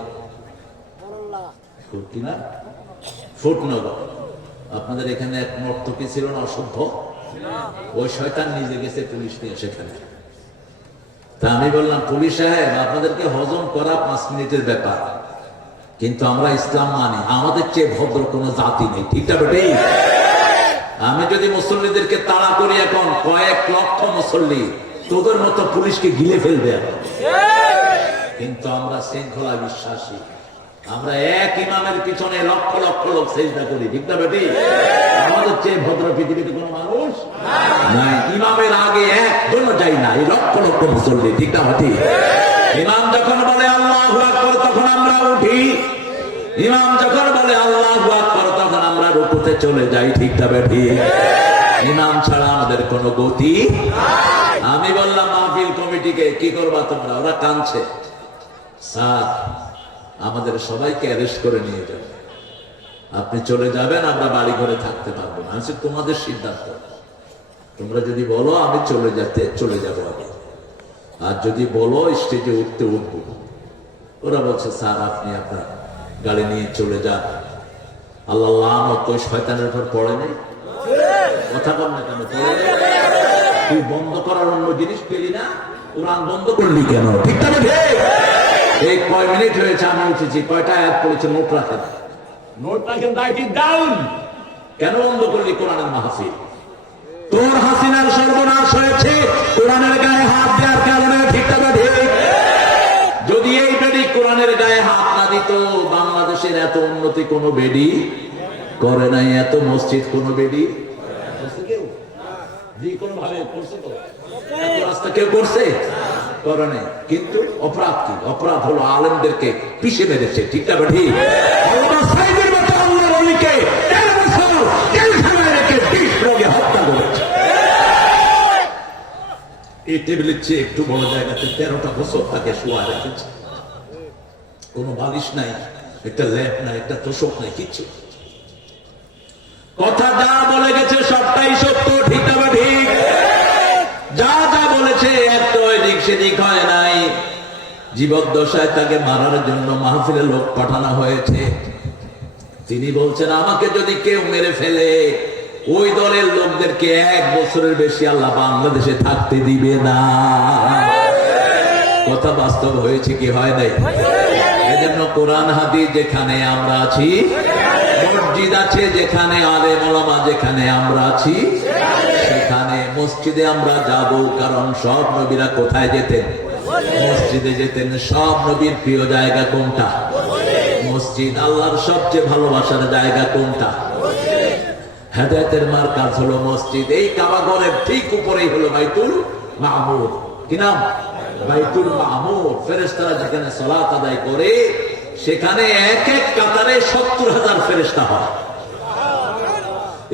কিনা ফুটনগর। আপনাদের এখানে এক নর্তকী ছিল না, অসভ্য, ওই শয়তান নিজে গেছে পুলিশ নিয়ে সেখানে। তা আমি বললাম, পুলিশ সাহেব আপনাদেরকে হজম করা 5 মিনিটের ব্যাপার, কিন্তু আমরা ইসলাম মানি, আমাদের চেয়ে ভদ্র কোনো জাতি নেই। ঠিকটা বেটে? আমি যদি মুসল্লিদেরকে তাড়া করি এখন কয়েক লক্ষ মুসল্লি তোদের মতো পুলিশকে গিলে ফেলবে এখন। কিন্তু আমরা শৃঙ্খলা বিশ্বাসী, আমরা এক ইমামের পিছনে লক্ষ লক্ষ লোক সেজদা করি। ঠিক না বেটি? আমাদের চেয়ে ভদ্র পৃথিবীতে কোনো মানুষ নাই। ইমামের আগে একজন যাই না, এই লক্ষ লক্ষ মুসল্লি। ঠিক না বেটি? ইমাম যখন বলে আল্লাহু আকবার তখন আমরা উঠি, ইমাম যখন বলে আল্লাহু আকবার তখন আমরা রুকুতে চলে যাই। ঠিক না বেটি? ইমাম ছাড়া আমাদের কোনো গতি। আমি বললাম মাহফিল কমিটিকে, কি করবা তোমরা? ওরা কাঁদছে, স্যার আমাদের সবাইকে অ্যারেস্ট করে নিয়ে যাবে, আপনি চলে যাবেন, আমরা বাড়ি ঘরে থাকতে পারবো না। আমি তোমাদের সিদ্ধান্ত, তোমরা যদি বলো আমি চলে যাবো আগে, আর যদি বলো স্টেজে উঠবো। ওরা বলছে স্যার আপনি আপনার গাড়ি নিয়ে চলে যান। আল্লাহ লানত ওই শয়তানের উপর পড়ে নেই। কথা বল না কেন? পড়ে নেই? তুই বন্ধ করার অন্য জিনিস পেলি না, কোরআন বন্ধ করলি কেন? ঠিক না? এই কয় মিনিট হয়েছে আমি উঠেছি, কয়টা আয়াত পড়েছে নোট রাখেন, রাইট ইট ডাউন। কেন বন্ধ করলি কোরআনের মাহফিল? তোর হাসিনার সর্বনাশ হয়েছে কোরআনের গায়ে হাত দেওয়ার কারণে। ঠিক না? যদি এই বেডি কোরআনের গায়ে হাত না দিত, বাংলাদেশের এত উন্নতি কোন বেডি করে নাই, এত মসজিদ কোন বেডি রাস্তা কেউ করছে? করে নাই। কিন্তু অপরাধ কি? অপরাধ হলো আলেমদেরকে পিষে মেরেছে। ঠিক না? ঠিক। হত্যা করেছে। এই টেবিলের চেয়ে একটু বড় জায়গাতে 13টা বছর তাকে শোয়া রেখেছে। কোনো বালিশ নাই, একটা ল্যাম্প নাই, একটা তোষক নাই, কিচ্ছু। কথা যা বলে গেছে সবটাই সত্য, ঠিক না ঠিক? যা যা বলেছে একটা এদিক সেদিক হয় নাই। জীবদ্দশায় তাকে মারার জন্য মাহফিলে লোক পাঠানো হয়েছে। তিনি বলছেন, আমাকে যদি কেউ মেরে ফেলে ওই দলের লোকদেরকে 1 বছরের বেশি আল্লাহ বাংলাদেশে থাকতে দিবে না। কথা বাস্তব হয়েছে কি হয় নাই? এজন্য কোরআন হাদিস যেখানে আমরা আছি, মসজিদ আছে যেখানে, আলেম ওলামা যেখানে আমরা আছি, সেখানে মসজিদে আমরা যাব। কারণ সব নবীরা কোথায় যেতেন? মসজিদে যেতেন। সব নবীর প্রিয় জায়গা কোনটা? মসজিদ। আল্লাহর সবচেয়ে ভালোবাসার জায়গা কোনটা? হেদায়েতের মার্কাজ হলো মসজিদ। এই কাবা ঘরের ঠিক উপরেই হলো বাইতুল মামুর। কি নাম? বাইতুল মামুর। ফেরেশতারা যেখানে সালাত আদায় করে সেখানে এক এক কাতারে 70,000 ফেরেশতা হয়।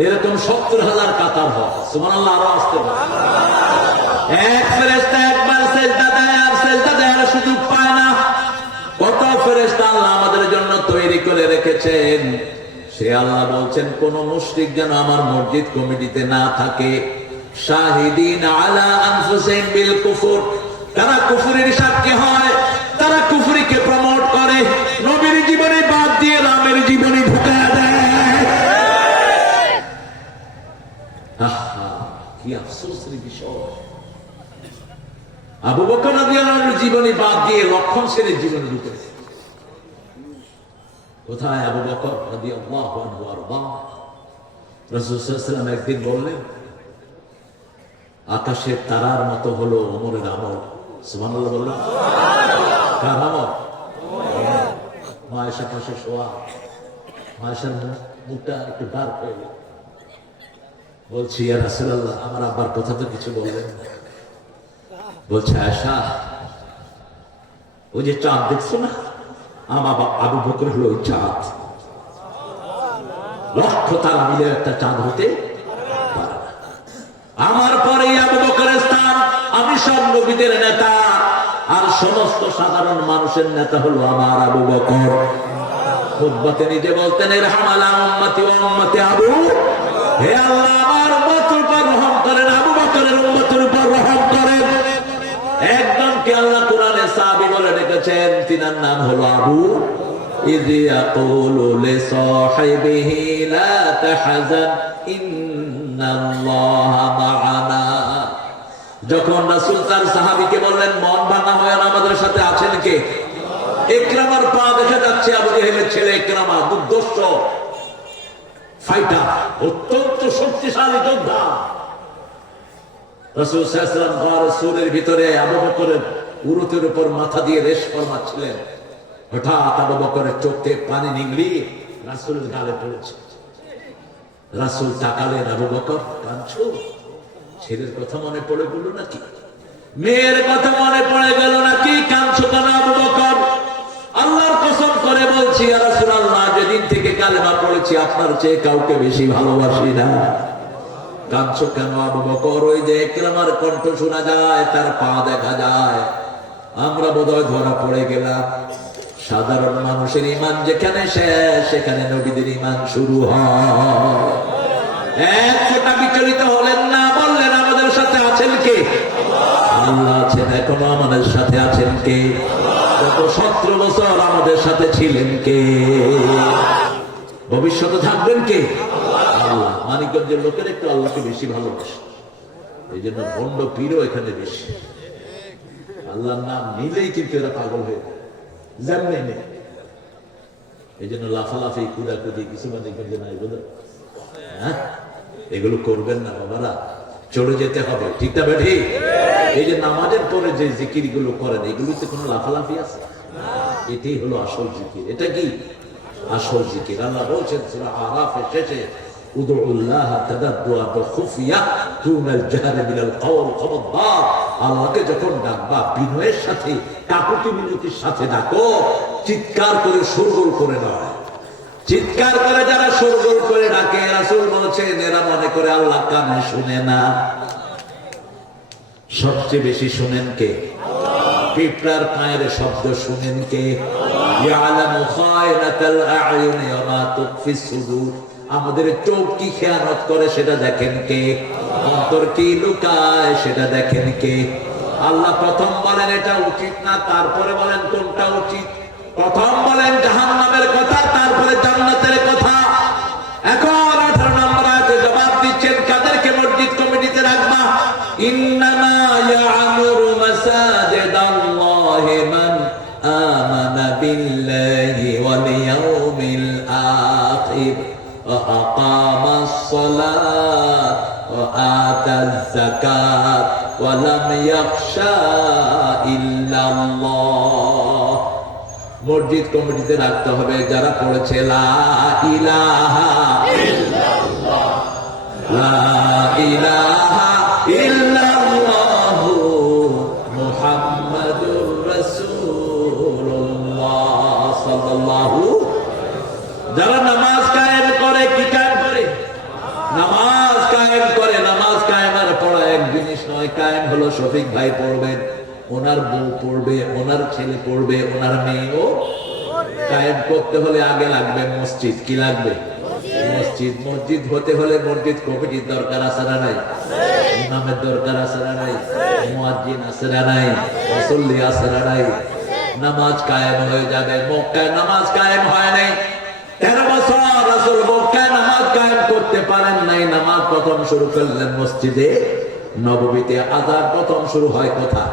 এরকম 70,000 কাতার হয়। সুবহানাল্লাহ। আরো আসতে পারে। এক ফেরেশতা একবার সিজদা দেয় আর সিজদা দেওয়ার সুযোগ পায় না। কত ফেরেশতা আল্লাহ আমাদের জন্য তৈরি করে রেখেছেন। সে আল্লাহ বলছেন, কোন মুশরিক যেন আমার মসজিদ কমিটিতে না থাকে। শাহিদিন আলা আনফুসিহিম বিল কুফর। তারা কুফরের সাক্ষী হয়, তারা কুফরিকে প্রমোট করে, নবীর জীবনে বাদ দিয়ে রামের জীবনে ঢুকায় দেয়। আহা, কি আফসোসের বিষয়। আবু বকর রাদিয়াল্লাহু আনহুর জীবনে বাদ দিয়ে লক্ষণ সেনের জীবনে ঢুকেছে। কোথায় আবু বকর রাদিয়াল্লাহু আনহু? রাসূল সাল্লাল্লাহু আলাইহি ওয়াসাল্লাম একদিন বললেন, আকাশের তারার মতো হলো ওমরের আমল। সুবহানাল্লাহ বললেন। কার আমল? মায়েশা পাশে শোয়া। মায়েশার মুখটা একটু ডার্ক হয়ে গেল। বলছি, ইয়া রাসূলুল্লাহ, আমার আব্বার কথা তো কিছু বললেন না। বলছে, আয়েশা, ওই যে চাঁদ দেখছো না, আমার আবু বকর হলো ওই চাঁদ। লক্ষ তারা মিলে একটা চাঁদ হতে পারে না। আমার পরে আবু বকরের স্থান। আমি সব নবীদের নেতা, আর সমস্ত সাধারণ মানুষের নেতা হলো আমার আবু বকর। খুতবাতে নিজে বলতেন, ইরহামালা উম্মতি ওয়া উম্মতি আবু। হে আল্লাহ, আমার উম্মতের উপর রহম করেন, আবু বকরের উম্মতের উপর রহম করেন। একজনকে আল্লাহ কোরআনে সাহাবী বলে ডেকেছেন, তিনার নাম হলো আবু। ইয ইয়াকুলু লিসাহিবিহি লা তাহজান ইন্নাল্লাহা মা'ানা। যখন রাসূল তার সাহাবীকে বললেন, মন ভাঙা হয় না, আমাদের সাথে আছেন কে? ইকরামার পা দেখা যাচ্ছে, আবু জেহেলের ছেলে ইকরামা, দুর্ধর্ষ ফাইটার, অত্যন্ত শক্তিশালী যোদ্ধা। রাসূল সাল্লাল্লাহু আলাইহি ওয়াসাল্লাম গারে সূরের ভিতরে আবু বকরের উরুতের উপর মাথা দিয়ে রেশ ফরমাচ্ছিলেন। হঠাৎ আবু বকরের চোখে পানি নিগলি রাসূলের গালে পড়েছে। রাসূল তাকালেন, আবু বকর কাঁদছো? ছেলের কথা মনে পড়ে গেল নাকি? মেয়ের কথা মনে পড়ে গেল নাকি? কাঁদছো কেন আবু বকর? আল্লাহর কসম করে বলছি, ইয়া রাসূলুল্লাহ, যেদিন থেকে কালেমা পড়েছি আপনার চেয়ে কাউকে বেশি ভালোবাসি না। কাঁদছো কেন আবু বকর? ওই যে ইকরামার কণ্ঠ শোনা যায়, তার পা দেখা যায়, আমরা বোধহয় ধরা পড়ে গেলাম। সাধারণ মানুষের ঈমান যেখানে শেষ, সেখানে নবীদের ঈমান শুরু হয়। এক ফোঁটা বিচলিত হলেন না, বললেন, আমাদের সাথে আছেন কে? আল্লাহ আছেন। এখনো আমাদের সাথে আছেন কে? গত 17 বছর আমাদের সাথে ছিলেন কে? ভবিষ্যতে থাকবেন কে? আল্লাহ। মানিকগঞ্জের লোকের একটু আল্লাহকে বেশি ভালোবাসে, এই জন্য ভণ্ড পীরও এখানে বেশি। আল্লাহর নাম নিলেই কিন্তু এরা পাগল হয়ে জানলে নেই। এই জন্য লাফালাফি, কুদাকুদি কিছু মানিকগঞ্জে নাই, বোধ। হ্যাঁ, এগুলো করবেন না বাবারা, চলে যেতে হবে, ঠিক না বেঠি? এই যে নামাজের পরে যে জিকির গুলো করেন, এগুলোতে কোনো লাফালাফি আছে? এটাই হলো আসল জিকির। এটা কি আসল জিকির? আল্লাহ বলছেন সূরা আরাফের শেষে, উদউল্লাহ তাদাদ্দুআ খুফিয়া দুনাল জাহরি মিনাল কওল। খবরদার, আল্লাহকে যখন ডাকবা বিনয়ের সাথে, কাকুতি মিনতির সাথে ডাকো, চিৎকার করে শোরগোল করে নয়। চিৎকার করে যারা শোরগোল করে ডাকে, রাসূল বলেছেন, এরা মনে করে আল্লাহ কানে শুনে না। সবচেয়ে বেশি শুনেন কে? পিঁপড়ার পায়ের শব্দ শুনেন কে? ইয়ালামু খায়নাতাল আ'য়ুনি ওয়া মা তুখফিস সুদূর। আমাদের চোখ কি খেয়ানত করে সেটা দেখেন কে? অন্তর কি লুকায় সেটা দেখেন কে? আল্লাহ প্রথম বলেন এটা উচিত না, তারপরে বলেন কোনটা উচিত। প্রথম বলেন জাহান্নামের কথা, তারপরে জান্নাতের কথা। এখন 18 নম্বর আয়াতে জবাব দিচ্ছেন কাদেরকে মসজিদ কমিটিতে রাখবা। ইন্নামা ইয়া'মুরু মাসাজিদাল্লাহি মান আমানা বিল্লাহি ওয়াল ইয়াউমিল আখির ওয়া আকামাস সালাত ওয়া আতাজ যাকাত ওয়া লাম ইয়াখশা ইল্লাল্লাহ। মসজিদ কমিটিতে রাখতে হবে যারা পড়েছে লা ইলাহা ইল্লাল্লাহ, লা ইলাহা ইল্লাল্লাহু মুহাম্মাদুর রাসূলুল্লাহ সাল্লাল্লাহু। যারা নামাজ কায়েম করে, কি কায়েম করে? নামাজ কায়েম করে। নামাজ কায়েম আর পড়া এক জিনিস নয়। কায়েম হলো শফিক ভাই পড়বেন, ওনার বউ পড়বে, ওনার ছেলে পড়বে, ওনার মেয়েও। কায়েম করতে হলে আগে লাগবে মসজিদ। কি লাগবে? মসজিদ। মসজিদ হতে হলে মসজিদ কমিটির দরকার আছে না নাই? ইমামের দরকার আছে না নাই? মুয়াজ্জিন আছে না নাই? মুসল্লি আছে না নাই? নামাজ কায়েম হয়ে যাবে। মক্কায় নামাজ কায়েম হয় নাই। 13 বছর রাসূল মক্কায় নামাজ কায়েম করতে পারেন নাই। নামাজ প্রথম শুরু করলেন মসজিদে নববীতে। আযান প্রথম শুরু হয় কোথায়?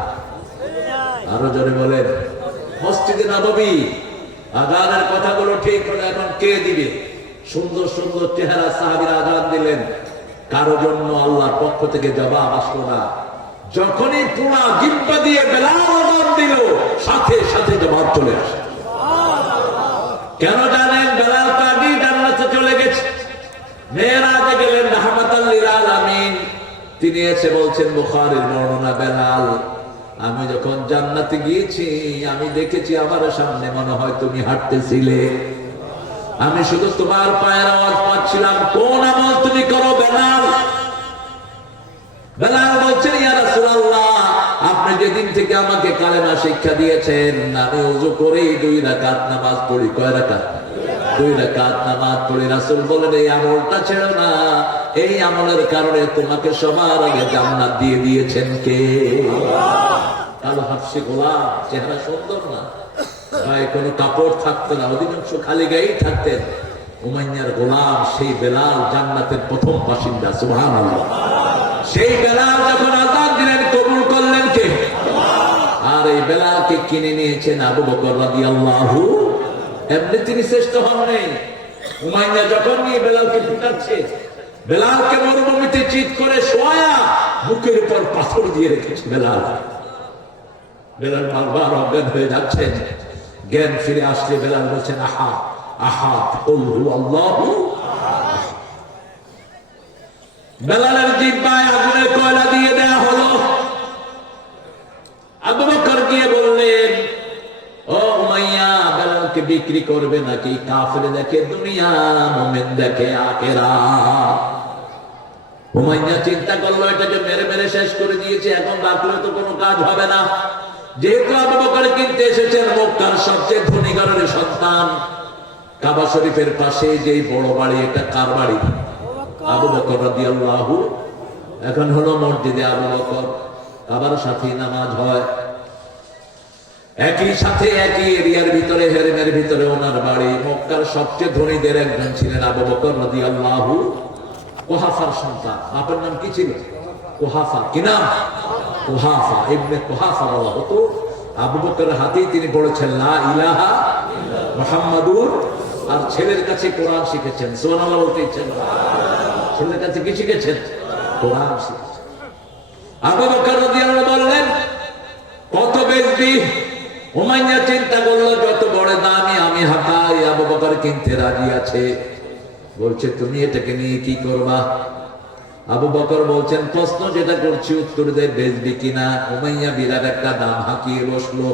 আরো জোরে বলেন। মসজিদে নববী। আযানের কথাগুলো ঠিক হলে এখন কে দিবে? সুন্দর সুন্দর চেহারা সাহাবীরা আযান দিলেন, কারো জন্য আল্লাহর পক্ষ থেকে জবাব আসলো না। যখনই পুরা জিহ্বা দিয়ে বেলাল আযান দিল, সাথে সাথে জবাব চলে আসে। কেন জানেন? বেলাল পাগি জান্নাতে চলে গেছে। মেরাজে গেলেন রাহমাতাল লিল আলামিন। তিনি এসে বলছেন, বুখারীর বর্ণনা, বেলাল আমি যখন জান্নাতে গিয়েছি আমি দেখেছি আমার সামনে মনে হয় তুমি হাঁটতেছিলে, আমি শুধু তোমার পায়ের আওয়াজ পাচ্ছিলাম। কোন আমল তুমি করো বেলাল? বেলাল বলছেন, ইয়া রাসূলুল্লাহ আপনি যেদিন থেকে আমাকে কালেমা শিক্ষা দিয়েছেন আমি ওযু করে 2 রাকাত নামাজ পড়ি। কয় রাকাত? 2 রাকাত নামাজ পড়ি। রাসূল বলেন, এই আমলটা ছেড়ো না। এই আমলের কারণে তোমাকে সবার আগে জান্নাত দিয়ে দিয়েছেন কে? কালো হাফসি গোলাম, চেহারা সুন্দর না, গায়ে কোনো কাপড় থাকতো না, অধিকাংশ খালি গায়েই থাকতেন। উমাইয়ার গোলাম সেই বেলাল জান্নাতের প্রথম বাসিন্দা। সুবহানাল্লাহ। সেই বেলাল যখন আযান দিলেন কবুল করলেন কে? আর এই বেলালকে কিনে নিয়েছেন আবু বকর রাদিয়াল্লাহু। এমনি তিনি শ্রেষ্ঠ হন নাই। উমাইয়া যখন নিয়ে বেলালকে পিটাচ্ছে, বেলালকে মরুভূমিতে চিৎ করে শোয়া বুকের উপর পাথর দিয়ে রেখেছে বেলাল। বেলাল বারবার অজ্ঞান হয়ে যাচ্ছেন। জ্ঞান ফিরে আসলে বেলাল বলছেন, আহা আহা কুল হুয়াল্লাহু। বেলালের জিহ্বায় আগুনের কয়লা দিয়ে দেয়া হলো। আবু বকর গিয়ে বললেন, ও উমাইয়া বেলালকে বিক্রি করবে নাকি? কাফের দেখে দুনিয়া, মুমিন দেখে আখিরাত। উমাইয়া চিন্তা করলো এটাকে মেরে মেরে শেষ করে দিয়েছে, এখন রাখলে তো কোনো কাজ হবে না। যেহেতু আবু বকর কিনতে এসেছেন মক্কার সবচেয়ে ধনী ঘরের সন্তান, কাবা শরীফের পাশে যে বড় বাড়ি, এটা কার বাড়ি? আবু বকর রাদিয়াল্লাহু। এখন হলো মসজিদে আবু বকর, কাবার সাথে নামাজ হয়, একই সাথে একই এরিয়ার ভিতরে, হেরেমের ভিতরে ওনার বাড়ি। মক্কার সবচেয়ে ধনীদের একজন ছিলেন আবু বকর রাদিয়াল্লাহু। কুহাফার সন্তান। বাপের নাম কি ছিল? কুহাফা। কি নাম? কুহাফা ইবনে কুহাফা বলা হতো। আবু বকরের হাতেই তিনি পড়েছেন লা ইলাহা মুহাম্মাদুর। আর ছেলের কাছে কোরআন শিখেছেন। সুবহানাল্লাহ বলতে ইচ্ছা করে। ছেলের কাছে কি শিখেছেন? কোরআন শিখেছেন। আবু বকর রাদিয়াল্লাহু বললেন, কত বেচবি? উমাইয়া চিন্তা করলো যত বড় দামি আমি হাঁকাই আবু বকর কিনতে রাজি আছে। বলছে, তুমি এটাকে নিয়ে কি করবা? আবু বকর বলছেন, প্রশ্ন যেটা করছি উত্তর দে, বেচবি কিনা? উমাইয়া বিরাট একটা দাম হাঁকিয়ে বসলো।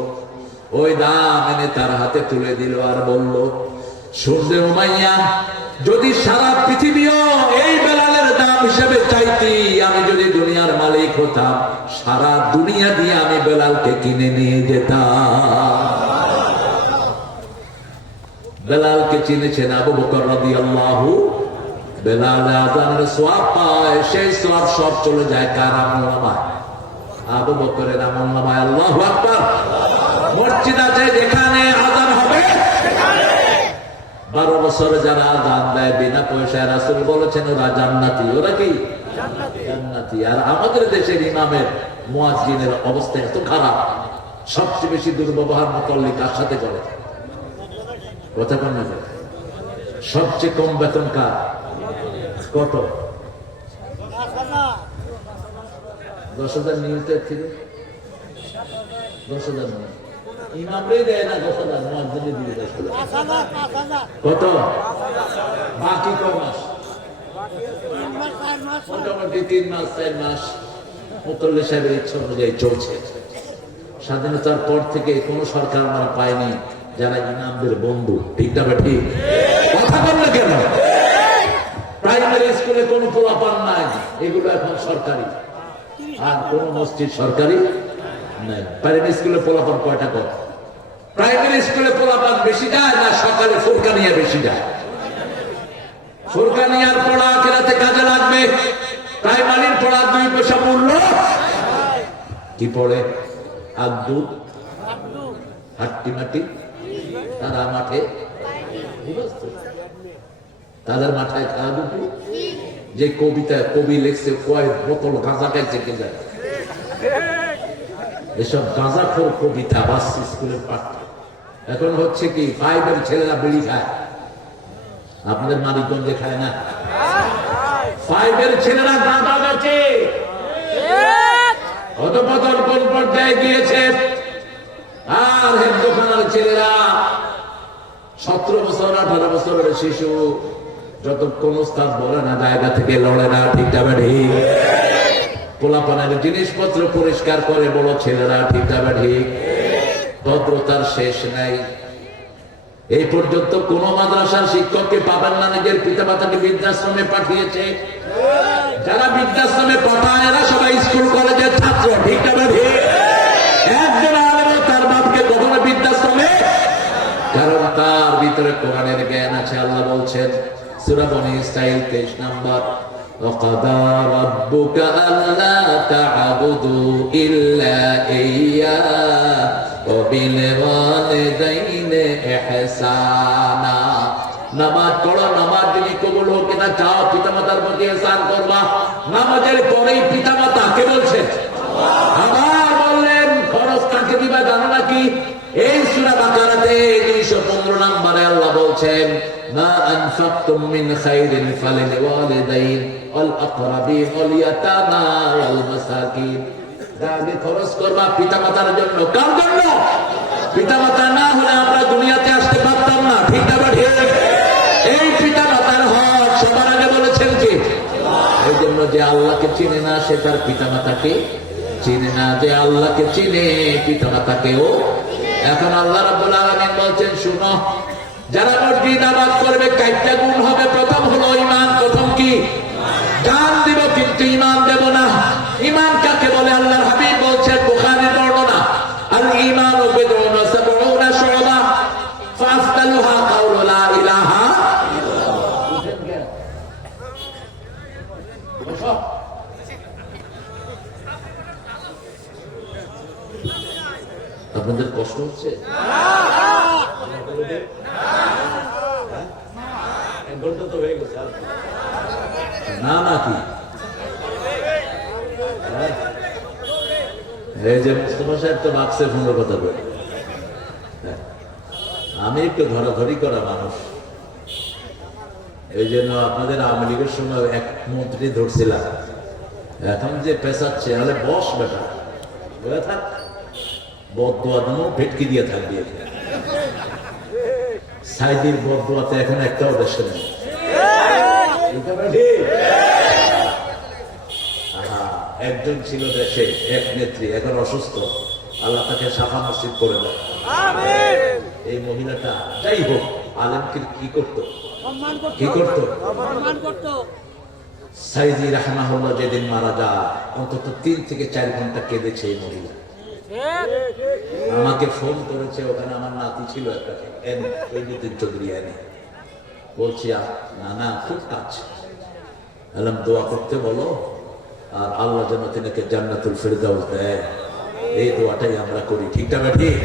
ওই দাম এনে তার হাতে তুলে দিল আর বলল, শুনলে উমাইয়া, যদি সারা পৃথিবীও এই বেলালের দাম হিসেবে চাইতি, আমি যদি দুনিয়ার মালিক হতাম, সারা দুনিয়া দিয়ে আমি বেলালকে কিনে নিয়ে যেতাম। বেলালকে চিনেছেন আবু বকর রাদিয়াল্লাহু বেলালে আজানের সোয়াব পায়, সেই সোয়াব সব চলে যায় কার আমলনামায়? আবু বকরের আমলনামায়। আল্লাহু আকবার। মসজিদ আছে যেখানে আজান হবে, 12 বছরে যারা আজান দেয় বিনা পয়সায়, রাসূল বলেছেন ওরা জান্নাতি। ওরা কি জান্নাতি? আর আমাদের দেশের ইমামের মুয়াজ্জিনের অবস্থা এত খারাপ, সবচেয়ে বেশি দুর্ব্যবহার মুতাল্লি কার সাথে করে? কথা বল না। সবচেয়ে কম বেতন কার? কত? 10,000 নিয়তের থেকে 10,000 নয়, ইমামরে দেয় না 10,000, মুয়াজ্জিনে দিয়ে 10,000। কত? বাকি কয় মাস? মোটামুটি 3 মাস 4 মাস মুতাল্লি সাহেবের ইচ্ছা অনুযায়ী চলছে। স্বাধীনতার পর থেকে কোন সরকার আমরা পাইনি যারা ইমামদের বন্ধু। ঠিক না ঠিক? কথা বল না কেন? প্রাইমারি স্কুলে কোন পোলাপান নাই, এগুলো এখন সরকারি। আর কোন মসজিদ সরকারি নাই। প্রাইমারি স্কুলে পোলাপান কয়টা কর? প্রাইমারি স্কুলে পোলাপান বেশি যায় না সকালে ফুরকানিয়া বেশি যায়? ফুরকানিয়ার পড়া আখিরাতে কাজে লাগবে। প্রাইমারির পড়া 2 পয়সা মূল্য। কি পড়ে? আব্দু হাট্টি মাটি, তারা মাঠে, তাদের মাথায় খাওয়া দুটো। যে কবিতা কবি লিখছে কয় বোতল গাঁজা খাইছে কে যায়? এসব গাঁজাখোর কবিতা বাস স্কুলের পাঠ্য। এখন হচ্ছে কি 5 এর ছেলেরা বিড়ি খায়, আপনাদের মানিকগঞ্জে খায় না? 5 এর ছেলেরা গাঁজা বেচে। অধঃপতন কোন পর্যায়ে গিয়েছে? আর হেদ্দোখানার ছেলেরা 17 বছর 18 বছরের শিশু যতক্ষণ ওস্তাদ বলে না জায়গা থেকে লড়ে না। ঠিক যাবে ঠিক? পোলাপানের জিনিসপত্র পরিষ্কার করে বড় ছেলেরা। ঠিক যাবে ঠিক? ভদ্রতার শেষ নাই। এই পর্যন্ত কোন মাদ্রাসার শিক্ষককে পাবেন না নিজের পিতামাতাকে বৃদ্ধাশ্রমে পাঠিয়েছে। যারা বৃদ্ধাশ্রমে পাঠায় এরা সবাই স্কুল কলেজের ছাত্র। ঠিক যাবে ঠিক? একজন আলেম তার বাপকে কখনো বৃদ্ধাশ্রমে, কারণ তার ভিতরে কোরআনের জ্ঞান আছে। আল্লাহ বলছেন সূরা বনী ইসরাঈল 23 নম্বর, وَقَضَى رَبُّكَ أَلَّا تَعْبُدُوا إِلَّا إِيَّاهُ وَبِالْوَالِدَيْنِ إِحْسَانًا। নামাজ পড়ো, নামাজ যদি কবুল হোক কিনা চাও, পিতামাতার প্রতি ইহসান করবা। নামাজের পরেই পিতামাতা কে বলছেন? আবার বললেন খরচ কাকে দিবা জানো নাকি? এই সূরা বাকারাতে 215 নম্বরে আল্লাহ বলছেন, মা আনফাকতুম মিন খাইরিন ফালিল ওয়ালিদাইন ওয়াল আকরাবিন ওয়াল ইয়াতামা ওয়াল মাসাকিন। যাকে খরচ করবা পিতামাতার জন্য। কার জন্য? পিতামাতা না হলে আমরা দুনিয়াতে আসতে পারতাম না। ঠিক না ঠিক? এই পিতামাতার হক সবার আগে বলেছেন কি? এই জন্য যে আল্লাহকে চিনে না সে তার পিতামাতাকে চিনে না, যে আল্লাহকে চিনে পিতামাতাকেও। এখন আল্লাহ রাব্বুল আলামিন বলছেন শুনো, যারা মসজিদ আবাদ করবে 4টা গুণ হবে। প্রথম হলো ঈমান। প্রথম কি? জান দিব কিন্তু ঈমান দেব না। ঈমান কাকে বলে? আল্লাহর হাবিব বলছেন বুখারীর বর্ণনা, আল ঈমানু বিদউন ওয়া সাবউনা শু'বা ফাআফদালুহা কাউলু লা ইলাহা ইল্লাল্লাহ। আপনাদের কষ্ট হচ্ছে? না নাকি? এই যে মুস্তফা সাহেব তো বাক্সে ফোনের কথা বলে। আমি একটু ধরাধরি করা মানুষ, এই জন্য আপনাদের আওয়ামী লীগের সময় এক মন্ত্রী ধরছিলাম। এখন যে পেশাচ্ছে তাহলে বস বেটা বলে থাক, বদদোয়া দানো ভেটকি দিয়ে থাকবি। সাইদির বদদোয়াতে এখন একটাও দেশে নেই। একজন ছিল দেশে এক নেত্রী, এখন অসুস্থ, আল্লাহ তাকে সাফা মসজিদ করে দেয়। এই মহিলাটা যাই হোক আলেমকে কি করতো? কি করতো? সাইদি রাহমাহুল্লাহ যেদিন মারা যায় অন্তত 3 থেকে 4 ঘন্টা কেঁদেছে এই মহিলা। আমাকে ফোন করেছে, ওখানে আমার নাতি ছিল একটা চৌধুরী, বলছি না না খুব কাজ এলাম দোয়া করতে বলো, আর আল্লাহ যেন তিনাকে জান্নাতুল ফেরদাউস দেয়, এই দোয়াটাই আমরা করি। ঠিক না ঠিক?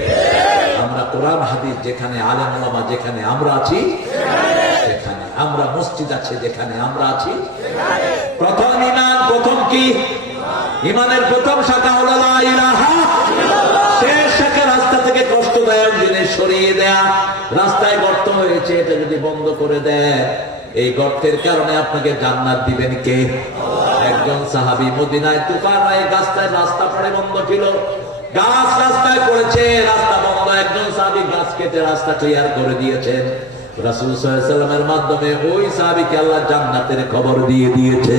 আমরা কোরআন হাদিস যেখানে, আলেম ওলামা যেখানে আমরা আছি সেখানে, আমরা মসজিদ আছে যেখানে আমরা আছি, প্রথম ঈমান, প্রথম কি? ঈমানের প্রথম শাখা হলো লা ইলাহা, শেষ শাখা রাস্তা থেকে কষ্টদায়ক জিনিস সরিয়ে দেয়া। রাস্তায় গর্ত হয়েছে, এটা যদি বন্ধ করে দেয়, এই গর্তের কারণে আপনাকে জান্নাত দিবেন কে? একজন সাহাবী মদিনায় তুফান হয়ে গাছটায়, রাস্তা পড়ে বন্ধ ছিল, গাছ রাস্তায় পড়েছে, রাস্তা বন্ধ, একজন সাহাবী গাছ কেটে রাস্তা ক্লিয়ার করে দিয়েছেন। রাসূল সাল্লাল্লাহু আলাইহি ওয়াসাল্লামের মাধ্যমে ওই সাহাবীকে আল্লাহ জান্নাতের খবর দিয়ে দিয়েছে।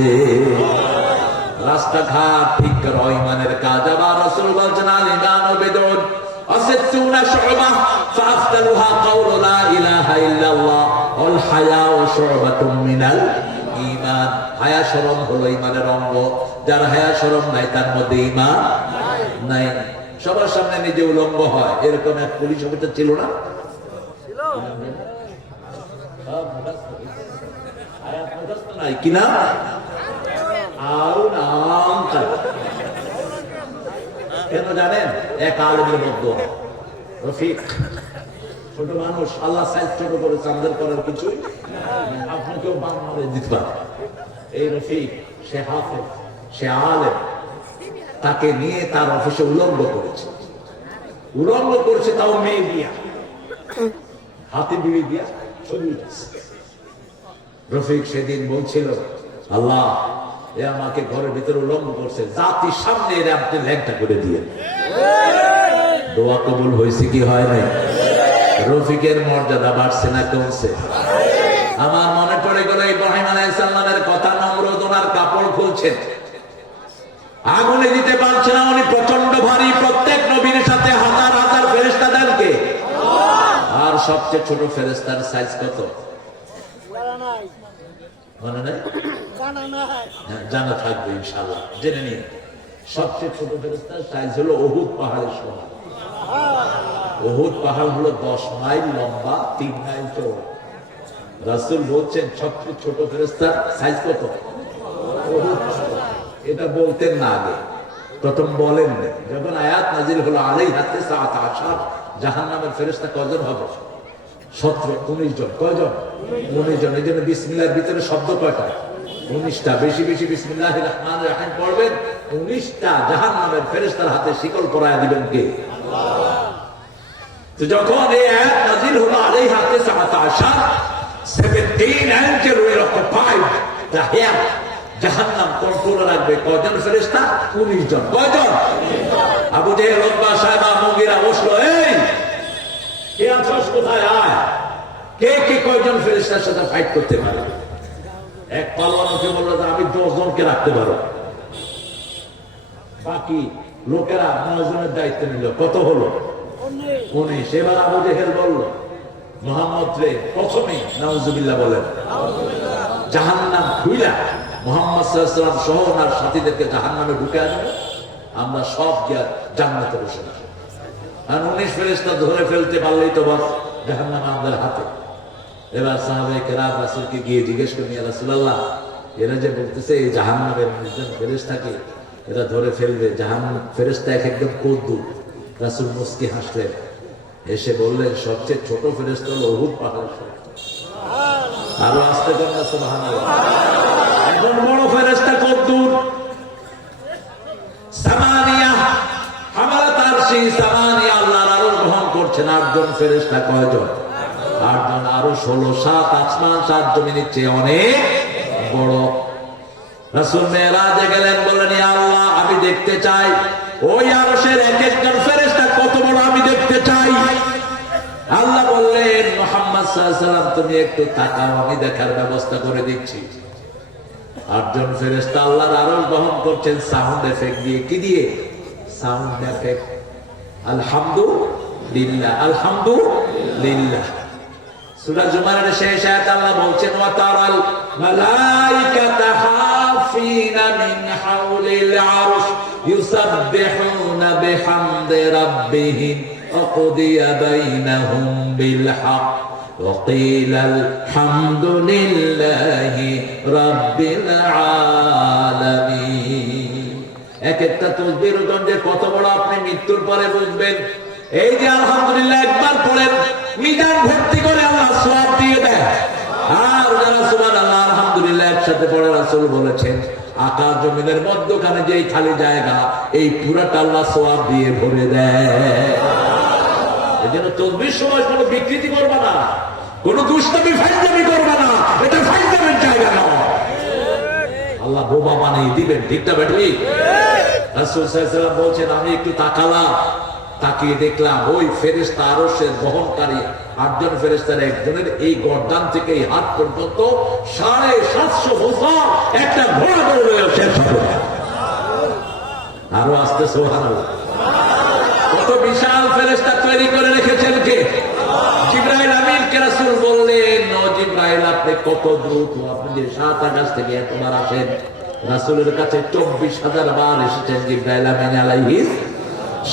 রাস্তাঘাট ঠিক করো, ঈমানের কাজ। আবার রাসূল বলেছেন আল ঈমানু বিদউন আসিত্তুনা শু'বা ফাআফদালুহা কাউলু লা ইলাহা ইল্লাল্লাহ ওয়াল হায়াউ শু'বাতুম মিনাল ঈমান। হায়া শরম হলো ঈমানের অঙ্গ, যার হায়া শরম নাই তার মধ্যে ঈমান নাই। সবার সামনে নিজে উলঙ্গ হয়, এরকম এক পুলিশ অফিসার ছিল না? নাই কিনা? কেন জানেন? এক আলেমের মধ্যে রফিক, ছোট মানুষ, আল্লাহ সাইজ ছোট করেছে, আমাদের করার কিছু আপনাকেও বান মারে দিতে পারে। এই রফিক, সে হাফেজ, সে আলেম, তাকে নিয়ে তার অফিসে উলঙ্গ করেছে। উলঙ্গ করেছে তাও মেয়ে দিয়া, হাতে বিড়ি দিয়া ছবি উঠেছে। রফিক সেদিন বলছিল, আল্লাহ এ আমাকে ঘরের ভিতরে উলঙ্গ করছে, জাতির সামনে এর আপনি ল্যাংটা করে দিয়ে। দোয়া কবুল হয়েছে কি হয় নাই? রফিকের মর্যাদা বাড়ছে না কমছে? আমার মনে পড়ে গেল ইব্রাহিম আলাইহিস সালামের কথা। নমরুদ ওনার কাপড় খুলছেন, আগুনে দিতে পারছে না, উনি প্রচন্ড ভারী, প্রত্যেক নবীর সাথে হাজার হাজার ফেরেশতা দেন কে? আর সবচেয়ে ছোট ফেরেশতার সাইজ কত মনে নাই? জানা থাকবে ইনশাআল্লাহ, জেনে নিন। সবচেয়ে ছোট ফেরেশতার সাইজ হলো উহুদ পাহাড়ের সমান। উহুদ পাহাড় হলো 10 মাইল লম্বা, 3 মাইল চওড়া। রাসূল বলছেন সবচেয়ে ছোট ফেরেশতার সাইজ কত? উহুদ পাহাড়। এটা বলতেন না আগে, প্রথম বলেন না। যখন আয়াত নাজিল হলো আলাইহা তিসআতা আশার, জাহান্নামের ফেরেশতা কয়জন হবে? 17, 19 জন। কয়জন? 19 জন। এই জন্য বিসমিল্লাহর ভিতরে শব্দ কয়টা? 19টা। বেশি বেশি বিসমিল্লাহির রহমানির রহিম পড়বেন। 19টা জাহান্নামের ফেরেশতার হাতে শিকল পরায়া দিবেন কে? আল্লাহ। তো যখন এই আয়াত নাজিল হলো আলাইহা তিসআতা আশার, 17 angel will occupy the hell, জাহান্নাম কন্ট্রোল রাখবে কয়জন ফেরেশতা? 19 জন। কয়জন? আবু জেহেল, উতবা, সায়বা, মুগীরা বসলো, এই কে আছস কোথায় আয়? কে কে কয়জন ফেরেশতার সাথে ফাইট করতে পারে? এক পালোয়ানকে বললো যে আমি 10 জনকে রাখতে পারো। বাকি লোকেরা 9 জনের দায়িত্ব নিল। কত হলো? 19। এবার আবু জেহেল বলল, মুহাম্মদ রে প্রথমে নাউজুবিল্লাহ বলেন, জাহান্নাম খুইলা মুহাম্মদ সাল্লাল্লাহু আলাইহি ওয়াসাল্লাম সহ ওনার সাথীদেরকে জাহান্নামে ঢুকে আনবে, আমরা সব গিয়ে জান্নাতে বসে যাব। আর 19 ফেরেশতা ধরে ফেলতে পারলেই তো বাস, জাহান্নাম আমাদের হাতে। এবার সাহাবায়ে কেরাম রাসূলকে গিয়ে জিজ্ঞেস করেন, ইয়া রাসূলুল্লাহ, এরা যে বলতেছে এই জাহান্নামের 19 জন ফেরেশতাকে এরা ধরে ফেলবে, জাহান্নাম ফেরেশতা এক একদম কদ্দু। রাসূল মুস্কি হাসলেন, এসে বললেন সবচেয়ে ছোট ফেরেশতা হলো উহুদ পাহাড়ের ফেরেশতা। আরো আস্তে করেন সুবহানাল্লাহ। এখন বড় ফেরেশতা কদ্দুর? সামানিয়া হামালাত আরশি, সামানিয়া আল্লাহর আরশ বহন করছেন 8 জন ফেরেশতা। কয়জন? 8 জন। আরো 16, 7 আসমান 7 জমিনের চেয়ে অনেক বড়। রাসূল মেরাজে গেলেন, বলেন ইয়া আল্লাহ আমি দেখতে চাই ওই আরশের এক একজন ফেরেশতা কত বড়, আমি দেখতে চাই। আল্লাহ বললেন, মুহাম্মদ সাল্লাল্লাহু আলাইহি ওয়াসাল্লাম তুমি একটু তাকাও, আমি দেখার ব্যবস্থা করে দিচ্ছি। 8 জন ফেরেশতা আল্লাহর আরশ বহন করছেন সাউন্ড এফেক্ট দিয়ে। কি দিয়ে? Sound effect. আলহামদুলিল্লাহ, আলহামদুলিল্লাহ। সূরা জুমারের শেষ আয়াতে আল্লাহ বলছেন, ওয়া তারাল মালাইকাতা হাফিনা মিন হাওলিল আরশ ইউসাব্বিহুনা বিহামদি রাব্বিহিম ওয়া কুদিয়া বাইনাহুম বিল হক وقيل الحمد لله رب العالمين। এক একটা তাসবিহর ওজন যে কত বড় আপনি মৃত্যুর পরে বুঝবেন। এই যে আলহামদুলিল্লাহ একবার পড়েন, মিজান ভর্তি করে আল্লাহ সওয়াব দিয়ে দেয়। আর যারা সুবহানাল্লাহ আলহামদুলিল্লাহ একসাথে পড়ে, রাসূল বলেছেন আকাশ জমিনের মধ্যখানে যে খালি জায়গা, এই পুরাটা আল্লাহ সওয়াব দিয়ে ভরে দেয়। এজন্য তাসবিহর সময় কোনো বিকৃতি করবে না, কোনো দুষ্টামি ফাইজলামি করবে না, এটা ফাইজলামের জায়গা নয়। আল্লাহ বোবা বানিয়ে দিবেন, ঠিক না বেটি? রাসূল সাল্লাল্লাহু আলাইহি ওয়াসাল্লাম বলছেন, আমি একটু তাকালাম, তাকিয়ে দেখলাম ওই ফেরেশতা আরশের বহনকারী 8 জন ফেরেশতার একজনের এই গর্দান থেকে এই হাত পর্যন্ত 750 বছর একটা ঘোড়া দৌড়ে শেষ হবে। আরো আসতে সুবহানাল্লাহ। কত বিশাল ফেরেশতা তৈরি করে রেখেছেন কে? জিবরাইল আমিনকে রাসূল বললেন, ও জিবরাইল আপনি কত দ্রুত, আপনি যে 7 আকাশ থেকে এতবার আসেন। রাসূলের কাছে 24,000 বার এসেছেন জিবরাইল আমিন আলাইহিস।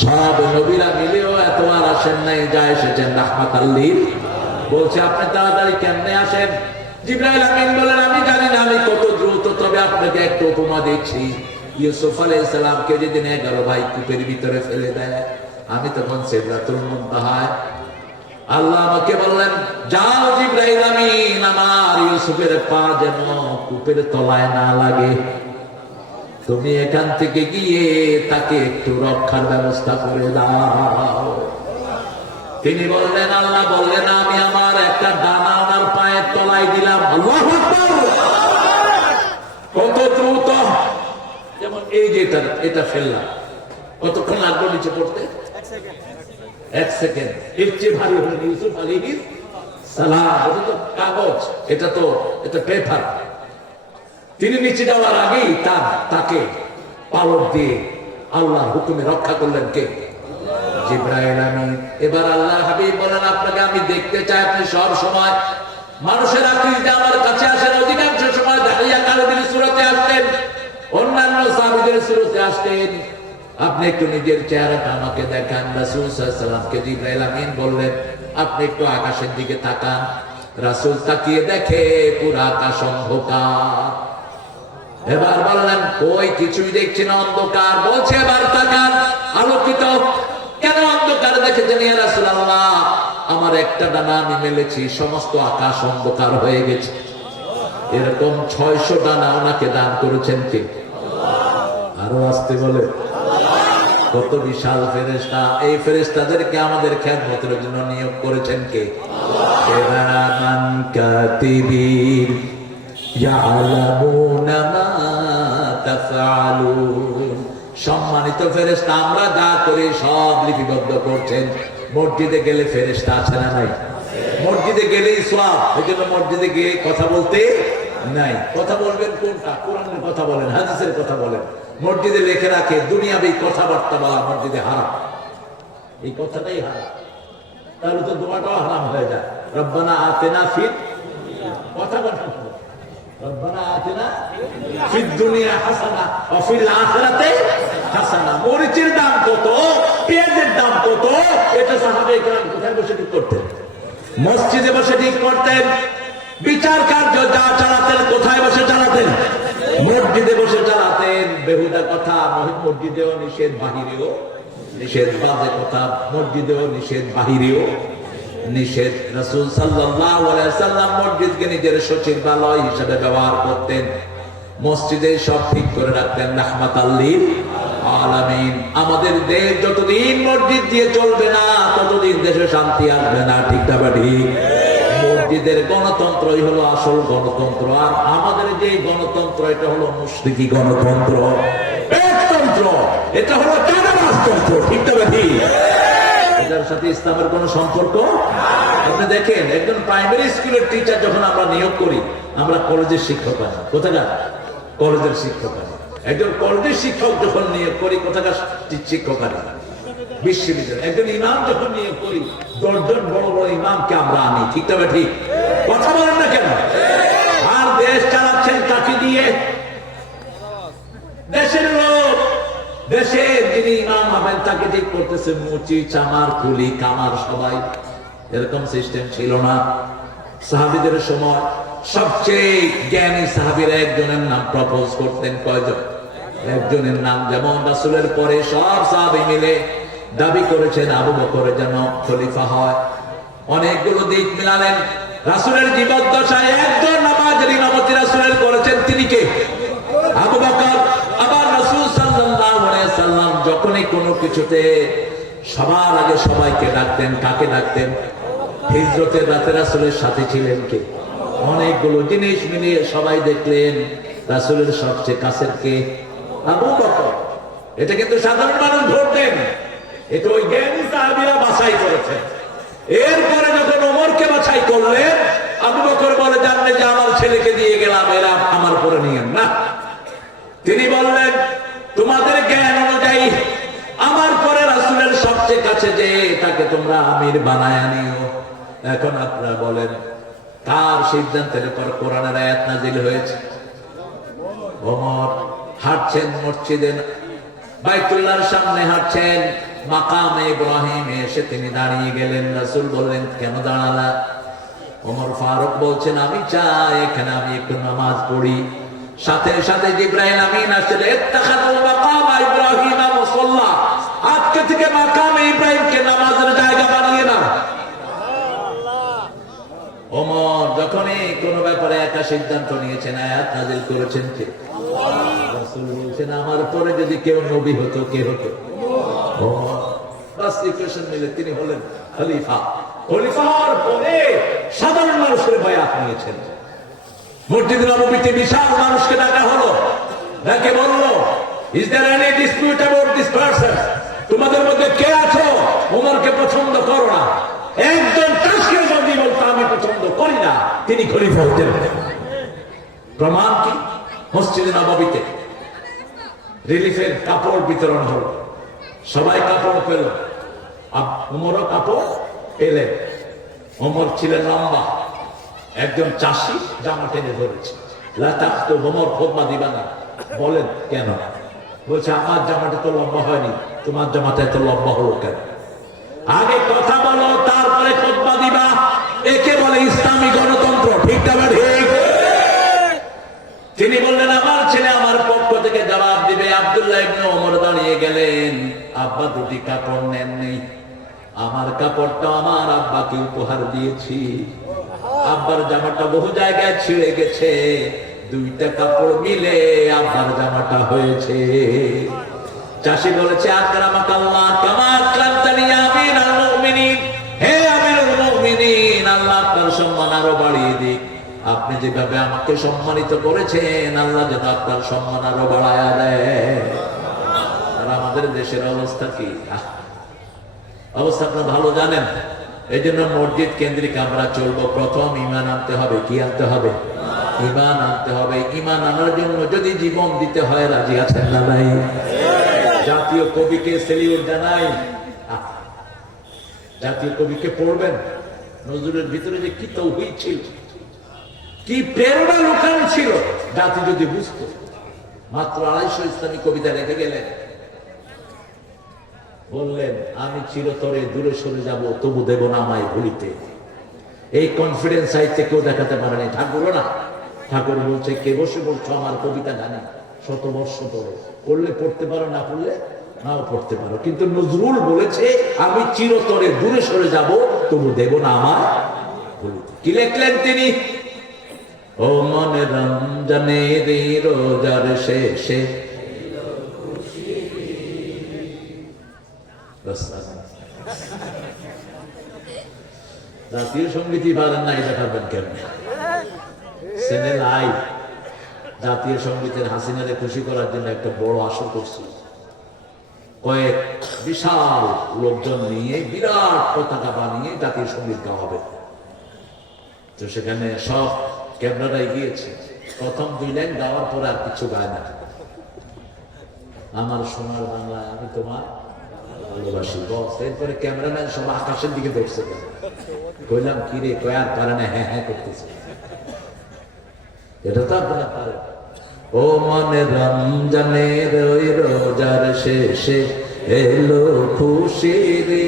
সব নবীরা মিলেও এতবার আসেন নাই, যা এসেছেন রাহমাতাল লিল। বলছে আপনি তাড়াতাড়ি কেমনে আসেন? জিবরাইল আমিন বলেন, আমি জানি না আমি কত দ্রুত, তবে আপনাকে একটা উপমা দিচ্ছি। ইউসুফ আলাইহিস সালামকে যেদিন 11 ভাই কূপের ভিতরে ফেলে দেয়, আমি তখন সিদরাতুল মুনতাহায়, আল্লাহ আমাকে বললেন, যাও জিবরাইল আমিন, আমার ইউসুফের পা যেন কূপের তলায় না লাগে, তুমি এখান থেকে গিয়ে তাকে একটু রক্ষার ব্যবস্থা করে দাও। তিনি বললেন, আল্লাহ বললেন, আমি আমার একটা দানা আমার পায়ের তলায় দিলাম। আল্লাহু আকবার! কত দ্রুত! যেমন এই যে এটা ফেললাম, কতক্ষণ লাগলো নিচে পড়তে? 1 সেকেন্ড। এর চেয়ে ভারী হলেন ইউসুফ আলাইহিস সালাম। এটা তো কাগজ, এটা পেপার। তিনি নিচে যাওয়ার আগেই তাকে পালক দিয়ে আল্লাহর হুকুমে রক্ষা করলেন কে? জিবরাইল আমিন। এবার আল্লাহ হাবিব বলেন, আপনাকে আমি দেখতে চাই, আপনি সব সময় মানুষের আকৃতিতে আমার কাছে আসেন, অধিকাংশ সময় দাঁড়িয়ে কালবির সূরতে আসতেন, অন্যান্য সাহাবীদের সূরতে আসতেন, আপনি একটু নিজের চেহারাটা আমাকে দেখান। রাসূল সাল্লাল্লাহু আলাইহি ওয়াসাল্লামকে জিবরাইল আমিন বললেন, আপনি একটু আকাশের দিকে তাকান। রাসূল তাকিয়ে দেখে পুরো আকাশ অন্ধকার। এবার বললেন, কই কিছুই দেখছি না, অন্ধকার। বলছে, এবার তাকান, আলোকিত। কেন অন্ধকার দেখেছেন ইয়া রাসূলুল্লাহ? আমার একটা ডানা আমি মেলেছি, সমস্ত আকাশ অন্ধকার হয়ে গেছে। এরকম 600 ডানা ওনাকে দান করেছেন কে? আরো আসতে বলে, কত বিশাল ফেরেশতা! এই ফেরেশতাদেরকে আমাদের খেদমতের জন্য নিয়োগ করেছেন কে? কিরামান কাতিবিন ইয়ালামুনা মা তাফআলুন। সম্মানিত ফেরেশতা, আমরা যা করি সব লিপিবদ্ধ করছেন। মসজিদে গেলে ফেরেশতা আছে না নাই? মসজিদে গেলেই সওয়াব। এজন্য মসজিদে গিয়ে কথা বলতে নাই। কথা বলবেন কোনটা? কোরআনের কথা বলেন, হাদিসের কথা বলেন। মসজিদে লিখে রাখে দুনিয়াবি কথাবার্তা বলা মসজিদে হারাম। এই কথাটাই হারাম, তাহলে তো দোয়াটাও হারাম হয়ে যায়। রব্বানা আতিনা ফিদ, কথা বলেন, রব্বানা আতিনা ফিদ দুনিয়া হাসানা ওয়া ফিল আখিরাতি হাসানা। মরিচের দাম কত, পেঁয়াজের দাম কত, এটা সাহাবায়ে কেরাম কোথায় বসে ঠিক করতেন? মসজিদে বসে ঠিক করতেন। বিচার কার্য যা চালাতেন কোথায় বসে চালাতেন? মসজিদে বসে চালাতেন। বেহুদা কথা মসজিদেও নিষেধ, বাহিরেও নিষেধ। বাজে কথা মসজিদেও নিষেধ, বাহিরেও নিষেধ। রাসূল সাল্লাল্লাহু আলাইহি ওয়াসাল্লাম মসজিদকে নিজের সচিবালয় হিসেবে ব্যবহার করতেন। মসজিদে সব ঠিক করে রাখতেন, রাহমাতাল লিল আলামিন। আমাদের দেশ যতদিন মসজিদ দিয়ে চলবে না, ততদিন দেশে শান্তি আসবে না, ঠিক না ঠিক? মসজিদের গণতন্ত্রই হলো আসল গণতন্ত্র। আর আমাদের যে গণতন্ত্র, এটা হলো মুশরিকি গণতন্ত্র, পেটতন্ত্র, এটা হলো চাঁদাবাজতন্ত্র, ঠিক না ঠিক? এটার সাথে ইসলামের কোন সম্পর্ক। আপনি দেখেন, একজন প্রাইমারি স্কুলের টিচার যখন আমরা নিয়োগ করি, আমরা কলেজের শিক্ষক আনি। কোথাকার? কলেজের শিক্ষক আনি। একজন কলেজের শিক্ষক যখন নিয়োগ করি, কোথাকার শিক্ষক আনি? বিশ্ববিদ্যালয়। একজন ইমাম যখন নিয়োগ করি, 10 জন বড় বড় ইমামকে আমরা আনি, ঠিক না ঠিক? কথা বলেন না কেন? আর দেশ চালাচ্ছেন কাকে দিয়ে? দেশের লোক, দেশের যিনি ইমাম হবেন তাকে ঠিক করতেছে মুচি, চামার, কুলি, কামার, সবাই। এরকম সিস্টেম ছিল না। সাহাবীদের সময় সবচেয়ে জ্ঞানী সাহাবীরা একজনের নাম প্রপোজ করতেন। কয়জন? একজনের নাম। যেমন রাসূলের পরে সব সাহাবী মিলে দাবি করেছেন আবু বকর যেন খলিফা হয়। অনেকগুলো দিক মিলালেন। রাসূলের জীবদ্দশায় একজন নামাজের ইমামতি রাসূলের করেছেন, তিনি কে? আবু বকর। আবার রাসূল সাল্লাল্লাহু আলাইহি সাল্লাম যখনই কোনো কিছুতে সবার আগে সবাইকে ডাকতেন, কাকে ডাকতেন? হিজরতের রাতে রাসূলের সাথে ছিলেন কে? অনেকগুলো জিনিস মিলিয়ে সবাই দেখলেন রাসূলের সবচেয়ে কাছের কে? আবু বকর। এটা কিন্তু সাধারণ মানুষ ভোট দেন, এটা ওই জ্ঞানী সাহাবীরা বাছাই করেছেন। এরপরে যখন ওমরকে বাছাই করলেন, আবু বকর বলে জানলে যে আমার ছেলেকে দিয়ে গেলাম, এরা আমার পরে নিয়েন না। তিনি বললেন তোমাদের জ্ঞান অনুযায়ী আমার পরে রাসূলের সবচেয়ে কাছে যে তাকে তোমরা আমির বানায় নিও। এখন আপনারা বলেন কার সিদ্ধান্তের উপর কোরআনের আয়াত নাযিল হয়েছে? ওমর হাঁটছেন মসজিদে বাইতুল্লাহর সামনে, হাঁটছেন মাকামে ইব্রাহিমে এসে তিনি দাঁড়িয়ে গেলেন। রাসূল বললেন কেন দাঁড়ালা? ওমর ফারুক বলছেন আমি চাই এখানে আমি একটু নামাজ পড়ি। সাথে সাথে জিবরাইল আমিন আসলে ইত্তাখাযু মাকাম ইব্রাহিম মুসাল্লা, আজকে থেকে মাকামে ইব্রাহিমকে নামাজের জায়গা বানিয়ে নাও। ওমর যখনই কোন ব্যাপারে একা সিদ্ধান্ত নিয়েছেন, আয়াত নাযিল করেছেন কে? রাসূল বলছেন আমার পরে যদি কেউ নবী হতো, কে হতো? ওমর। বাস ইকুয়েশন মিলে তিনি হলেন খলিফা। খলিফার পরে সাধারণ মানুষের বায়াত নিয়েছেন। মসজিদ নববীতে বিশাল মানুষকে ডাকা হলো, ডাকে বলল is there any dispute about this person? তোমাদের মধ্যে কে আছো ওমরকে পছন্দ করো না? একজন তাসকির বন্দী বলতো আমি পছন্দ করি না, তিনি খলিফা হতেন। প্রমাণ কি? মসজিদে নববীতে রিলিফের কাপড় বিতরণ হলো, সবাই কাপড় পেল, ওমরও কাপড় পেলেন। ওমর ছিলেন লম্বা, একজন চাষি জামা টেনে ধরেছে। লাতাক্তু ওমর খুতবা দিবা না। বলেন কেন? বলছে আমার জামাটা তো লম্বা হয়নি, তোমার জামাটা এত লম্বা হলো কেন? আগে কথা বলো তারপরে খুতবা দিবা, একে বলে ইসলামী গণতন্ত্র। ঠিক না ঠিক? তিনি বললেন আমার ছেলে আমার পক্ষ থেকে জবাব দিবে। আব্দুল্লাহ ইবনে ওমর দাঁড়িয়ে গেলেন, আব্বা দুটি কাপড় নেননি, আমার কাপড়টা আমার আব্বাকে উপহার দিয়েছি। আব্বার জামাটা বহু জায়গায় ছিঁড়ে গেছে, দুইটা কাপড় মিলে আব্বার জামাটা হয়েছে। চাষি বলেছে আকরামাকাল্লাহ কামা আকরামতানি ইয়া আমিরাল মুমিনিন, হে আমিরুল মুমিনিন, আল্লাহ আপনার সম্মান আরো বাড়িয়ে দিক। আপনি যেভাবে আমাকে সম্মানিত করেছেন, আল্লাহ যেন আপনার সম্মান আরো বাড়ায়া দেয়। আর আমাদের দেশের অবস্থা কি? অবস্থা আপনারা ভালো জানেন। এই জন্য মসজিদ কেন্দ্রিক আমরা চলবো। প্রথম ঈমান আনতে হবে। কি আনতে হবে? ঈমান আনতে হবে। ঈমান আনার জন্য যদি জীবন দিতে হয় রাজি আছেন না নাই? জাতীয় কবিকে সেলিউট জানাই। জাতীয় কবিকে পড়বেন, নজরুলের ভিতরে যে কি তৌহিদ ছিল, কি প্রেরণা লুকানো ছিল, জাতি যদি বুঝতো। মাত্র 250 ইসলামী কবিতা রেখে গেলেন, বললেন আমি চিরতরে দূরে সরে যাব, তবু দেব না আমায় ভুলিতে। এই কনফিডেন্স সাহিত্যে কেউ দেখাতে পারেনি। ঠাকুরও না। ঠাকুর বলছে কে বসে বলছো আমার কবিতা জানি, 100 বর্ষ পরে পড়লে পড়তে পারো, না পড়লে নাও পড়তে পারো, কিন্তু নজরুল বলেছে আমি চিরতরে দূরে সরে যাব, তবু দেব না আমায় ভুলিতে। কি লিখলেন তিনি? ও মনে রমজানের রোজার শেষে জাতীয় সঙ্গীতই পারেন না, এটা পারবেন কেমন? চ্যানেল আই জাতীয় সঙ্গীতের হাসিনারে খুশি করার জন্য একটা বড় আসর করছিল। কয়েক বিশাল লোকজন নিয়ে বিরাট পতাকা বানিয়ে জাতীয় সঙ্গীত গাওয়াবে। তো সেখানে সব ক্যামেরায় গিয়েছে। প্রথম 2 লাইন গাওয়ার পরে আর কিছু গায় না। আমার সোনার বাংলা আমি তোমার ভালোবাসি, বস। এরপরে ক্যামেরাম্যান সব আকাশের দিকে দেখছে। কইলাম কি রে? কয় আর পারে না, হ্যাঁ হ্যাঁ করতেছে। এটা তো আপনারা পারেন। ও মনে রমজানের ওই রোজার শেষে এলো খুশি রে,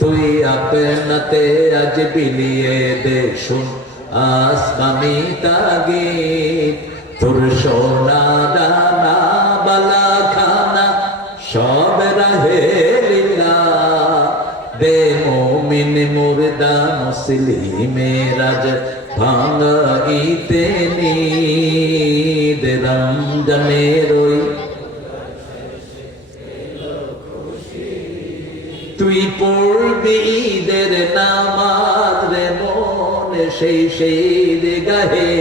তুই আপনাতে আজ বিলিয়ে দে শুন আসমানি তাগিদ তোর সোনা দানা বালা খানা সব রাহে লীলা দে মোমিন মুর্দা মুসলিমের আজ ভাঙাইতে নিদ রমজানের ওই তুই পড়বি ঈদের নামাজ রে মন সেই গাহে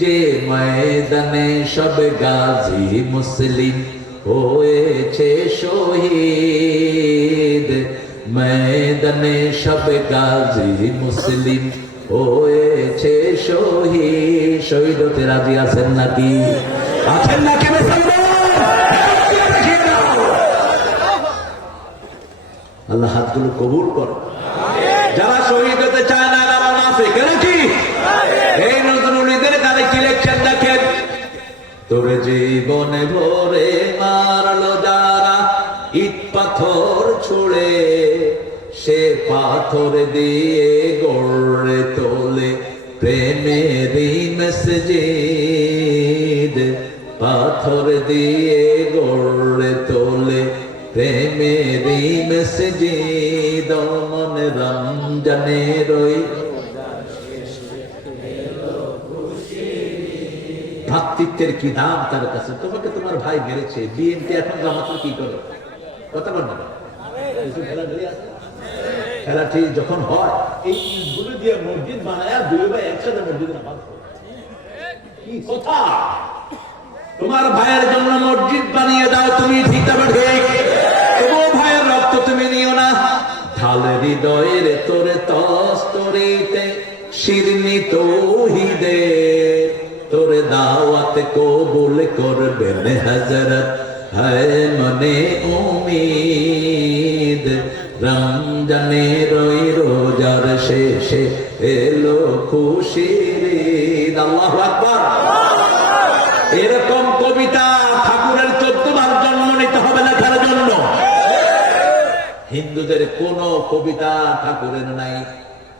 যে ময়দানে সব গাজী মুসলিম হয়েছে শহীদ ময়দানে সব গাজী মুসলিম হয়েছে শহীদ শহীদ হতে রাজি আছেন নাকি আছেন নাকি আল্লাহ হাতগুলো কবুল কর যারা শহীদ হতে চায় না এরা মুনাফিক নাকি এই নজরুলীদের কালেক্ট ইলেকশন দেখেন তোর জীবনে ভরে মারলো যারা ইট পাথর ছুড়ে সে পাথর দিয়ে গড়ে তোলে প্রেমেরই মসজিদ পাথর দিয়ে গড়ে তোলে প্রেমেরই মসজিদ মন রমজানের ওই ভ্রাতৃত্বের কি দাম তার কাছে তোমাকে তোমার ভাই মেরেছে বিএনপি এখন জামাত কি করে কথা বল না খেলা ঠিক যখন হয় এই ইটগুলো দিয়ে মসজিদ বানায় দুই ভাই একসাথে মসজিদ নামাজ পড়ে কি কথা তোমার ভাইয়ের জন্য মসজিদ বানিয়ে দাও তুমি ঠিক তবে ঠিক তবুও ভাইয়ের রক্ত তুমি নিও না ঢালে হৃদয়ের তোরে তস্তরিতে শিরনি তৌহিদে তোরে দাওয়াত কবুল করবেন হযরত হায় মনে উম্মীদ রমজানের ওই রোজার শেষে এলো খুশির ঈদ আল্লাহু আকবার এরকম কবিতা ঠাকুরের 14 বার জন্ম নিতে হবে না কার জন্য হিন্দুদের কোন কবিতা ঠাকুরের নাই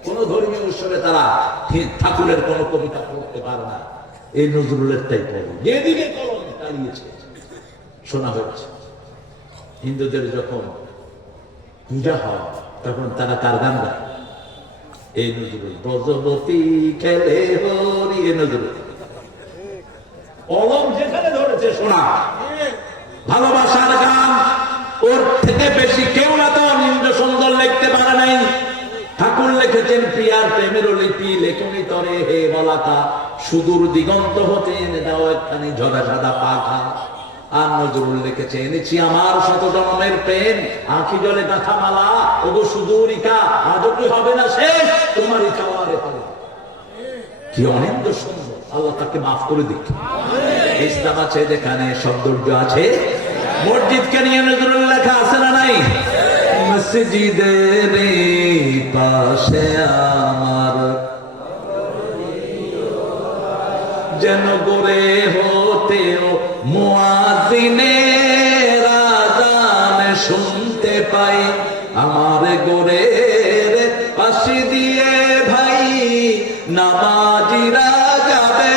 কোন ধর্মীয় উৎসবে তারা ঠাকুরের কোন কবিতা পড়তে পারে না এই নজরুলেরটাই পড়ে যেদিকে কলম চালিয়েছে শোনা হয়েছে হিন্দুদের যখন পূজা হয় তখন তারা কার গান গায় এই নজরুল ব্রজবতী খেলে হরি এই নজরুল কলম যেখানে ধরেছে শোনা ভালোবাসার গান ওর থেকে বেশি কেউ না তো নিম্ন সুন্দর লিখতে পারে নাই ঠাকুর লিখেছেন প্রিয়ার প্রেমের লিপি লেখনি তরে হে বলাকা সুদূর দিগন্ত হতে এনে দাও একখানি ঝরা সাদা পাখা আর নজরুল লিখেছে এনেছি আমার শত জন্মের প্রেম আঁখি জলে গাঁথা মালা ওগো সুদূরিকা আজও কি হবে না শেষ তোমারই চাওয়ারে পালা কি অনেক সুন্দর আল্লাহ তাকে মাফ করে দিক ইসলাম আছে যেখানে সৌন্দর্য আছে মসজিদকে নিয়ে নজরুল লেখা আছে না নাই মসজিদের পাশে আমার যেন গড়ে হতেও মুয়াজ্জিনের আযান শুনতে পাই আমার গোরের পাশে দিয়ে ভাই নামাজিরা যাবে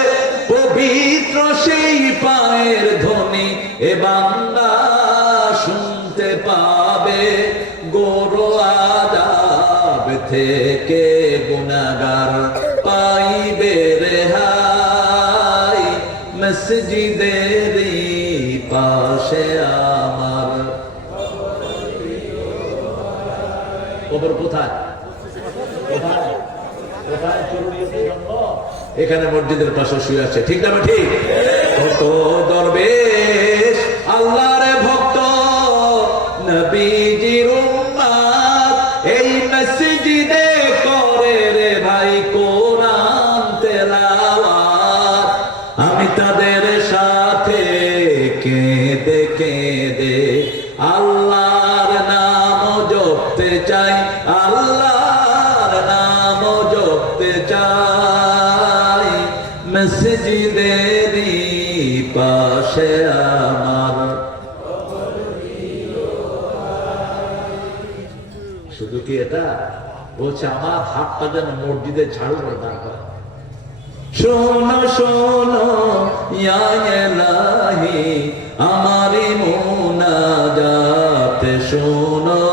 পবিত্র সেই পায়ের ধ্বনি এ বান্দা শুনতে পাবে গোরো আযাব থেকে গুনাহগার পাইবে রেহাই মসজিদের পাশে আমার কবর কোথায় এখানে মসজিদের পাশে শুয়ে আছে ঠিক না ঠিক কত দরবেশ আল্লাহর ভক্ত নবীজির উম্মত এই মসজিদে করে রে ভাই কোরআন তেলাওয়াত আমি তাদের সাথে কেঁদে কেঁদে আল্লাহর নাম জপতে চাই আল্লাহর নাম জপতে চাই মসজিদের পাশে আমার শুধু কি এটা বলছে, আমার হাতটা যেন মসজিদে ঝাড়ু করে দাঁড় করা। শোনো শোনো ইয়া ইলাহি আমারি মুনাজাত, শোনো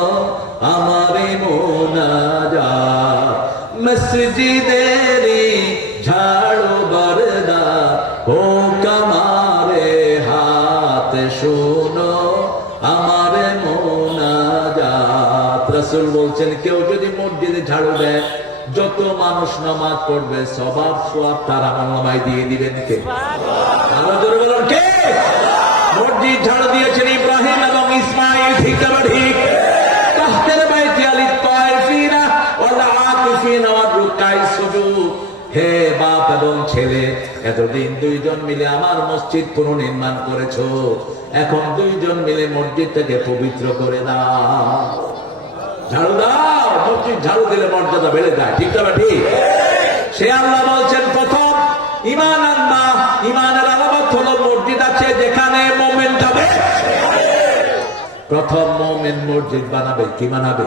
আমারি মুনাজাত, মসজিদেরি ঝাড়ু বরদা ও কমারে হাত, শোনো আমারে মুনাজাত। রাসূল বলছেন, কেউ যদি মসজিদে ঝাড়ু দেয়, যত মানুষ নামাজ পড়বে সবার সওয়াব তার আমলনামায় দিয়ে দিবেন কে? আল্লাহ জোরে বলুন কে? মসজিদ ঝাড়ু দিয়েছেন ইব্রাহিম এবং ইসমাঈল, ঠিক না ঠিক? তাহতিল বাইতি আলিত তাইফিনা ওয়াল আকিফিনা ওয়ার রুকাই সুজুদ। হে বাপ এবং ছেলে, এতদিন দুইজন মিলে আমার মসজিদ পুনর্নির্মাণ করেছো, এখন দুইজন মিলে মসজিদটাকে পবিত্র করে দাও। ঝাড়ু দাও, মসজিদ ঝাড়ু দিলে মর্যাদা বেড়ে যায়, ঠিক না ঠিক? সে আল্লাহ বলছেন, প্রথম ঈমান আনবা। ঈমানের আলামত হলো মসজিদ আছে যেখানে মুমিন যাবে। প্রথম মুমিন মসজিদ বানাবে। কি বানাবে?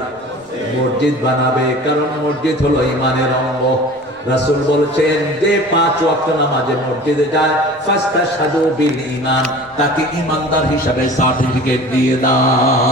মসজিদ বানাবে, কারণ মসজিদ হলো ঈমানের অঙ্গ। রাসূল বলছেন, যে 5 ওয়াক্ত নামাজে মসজিদে যায়, ফাস্তাশহাদু বিল ঈমান, তাকে ঈমানদার হিসাবে সার্টিফিকেট দিয়ে দাও।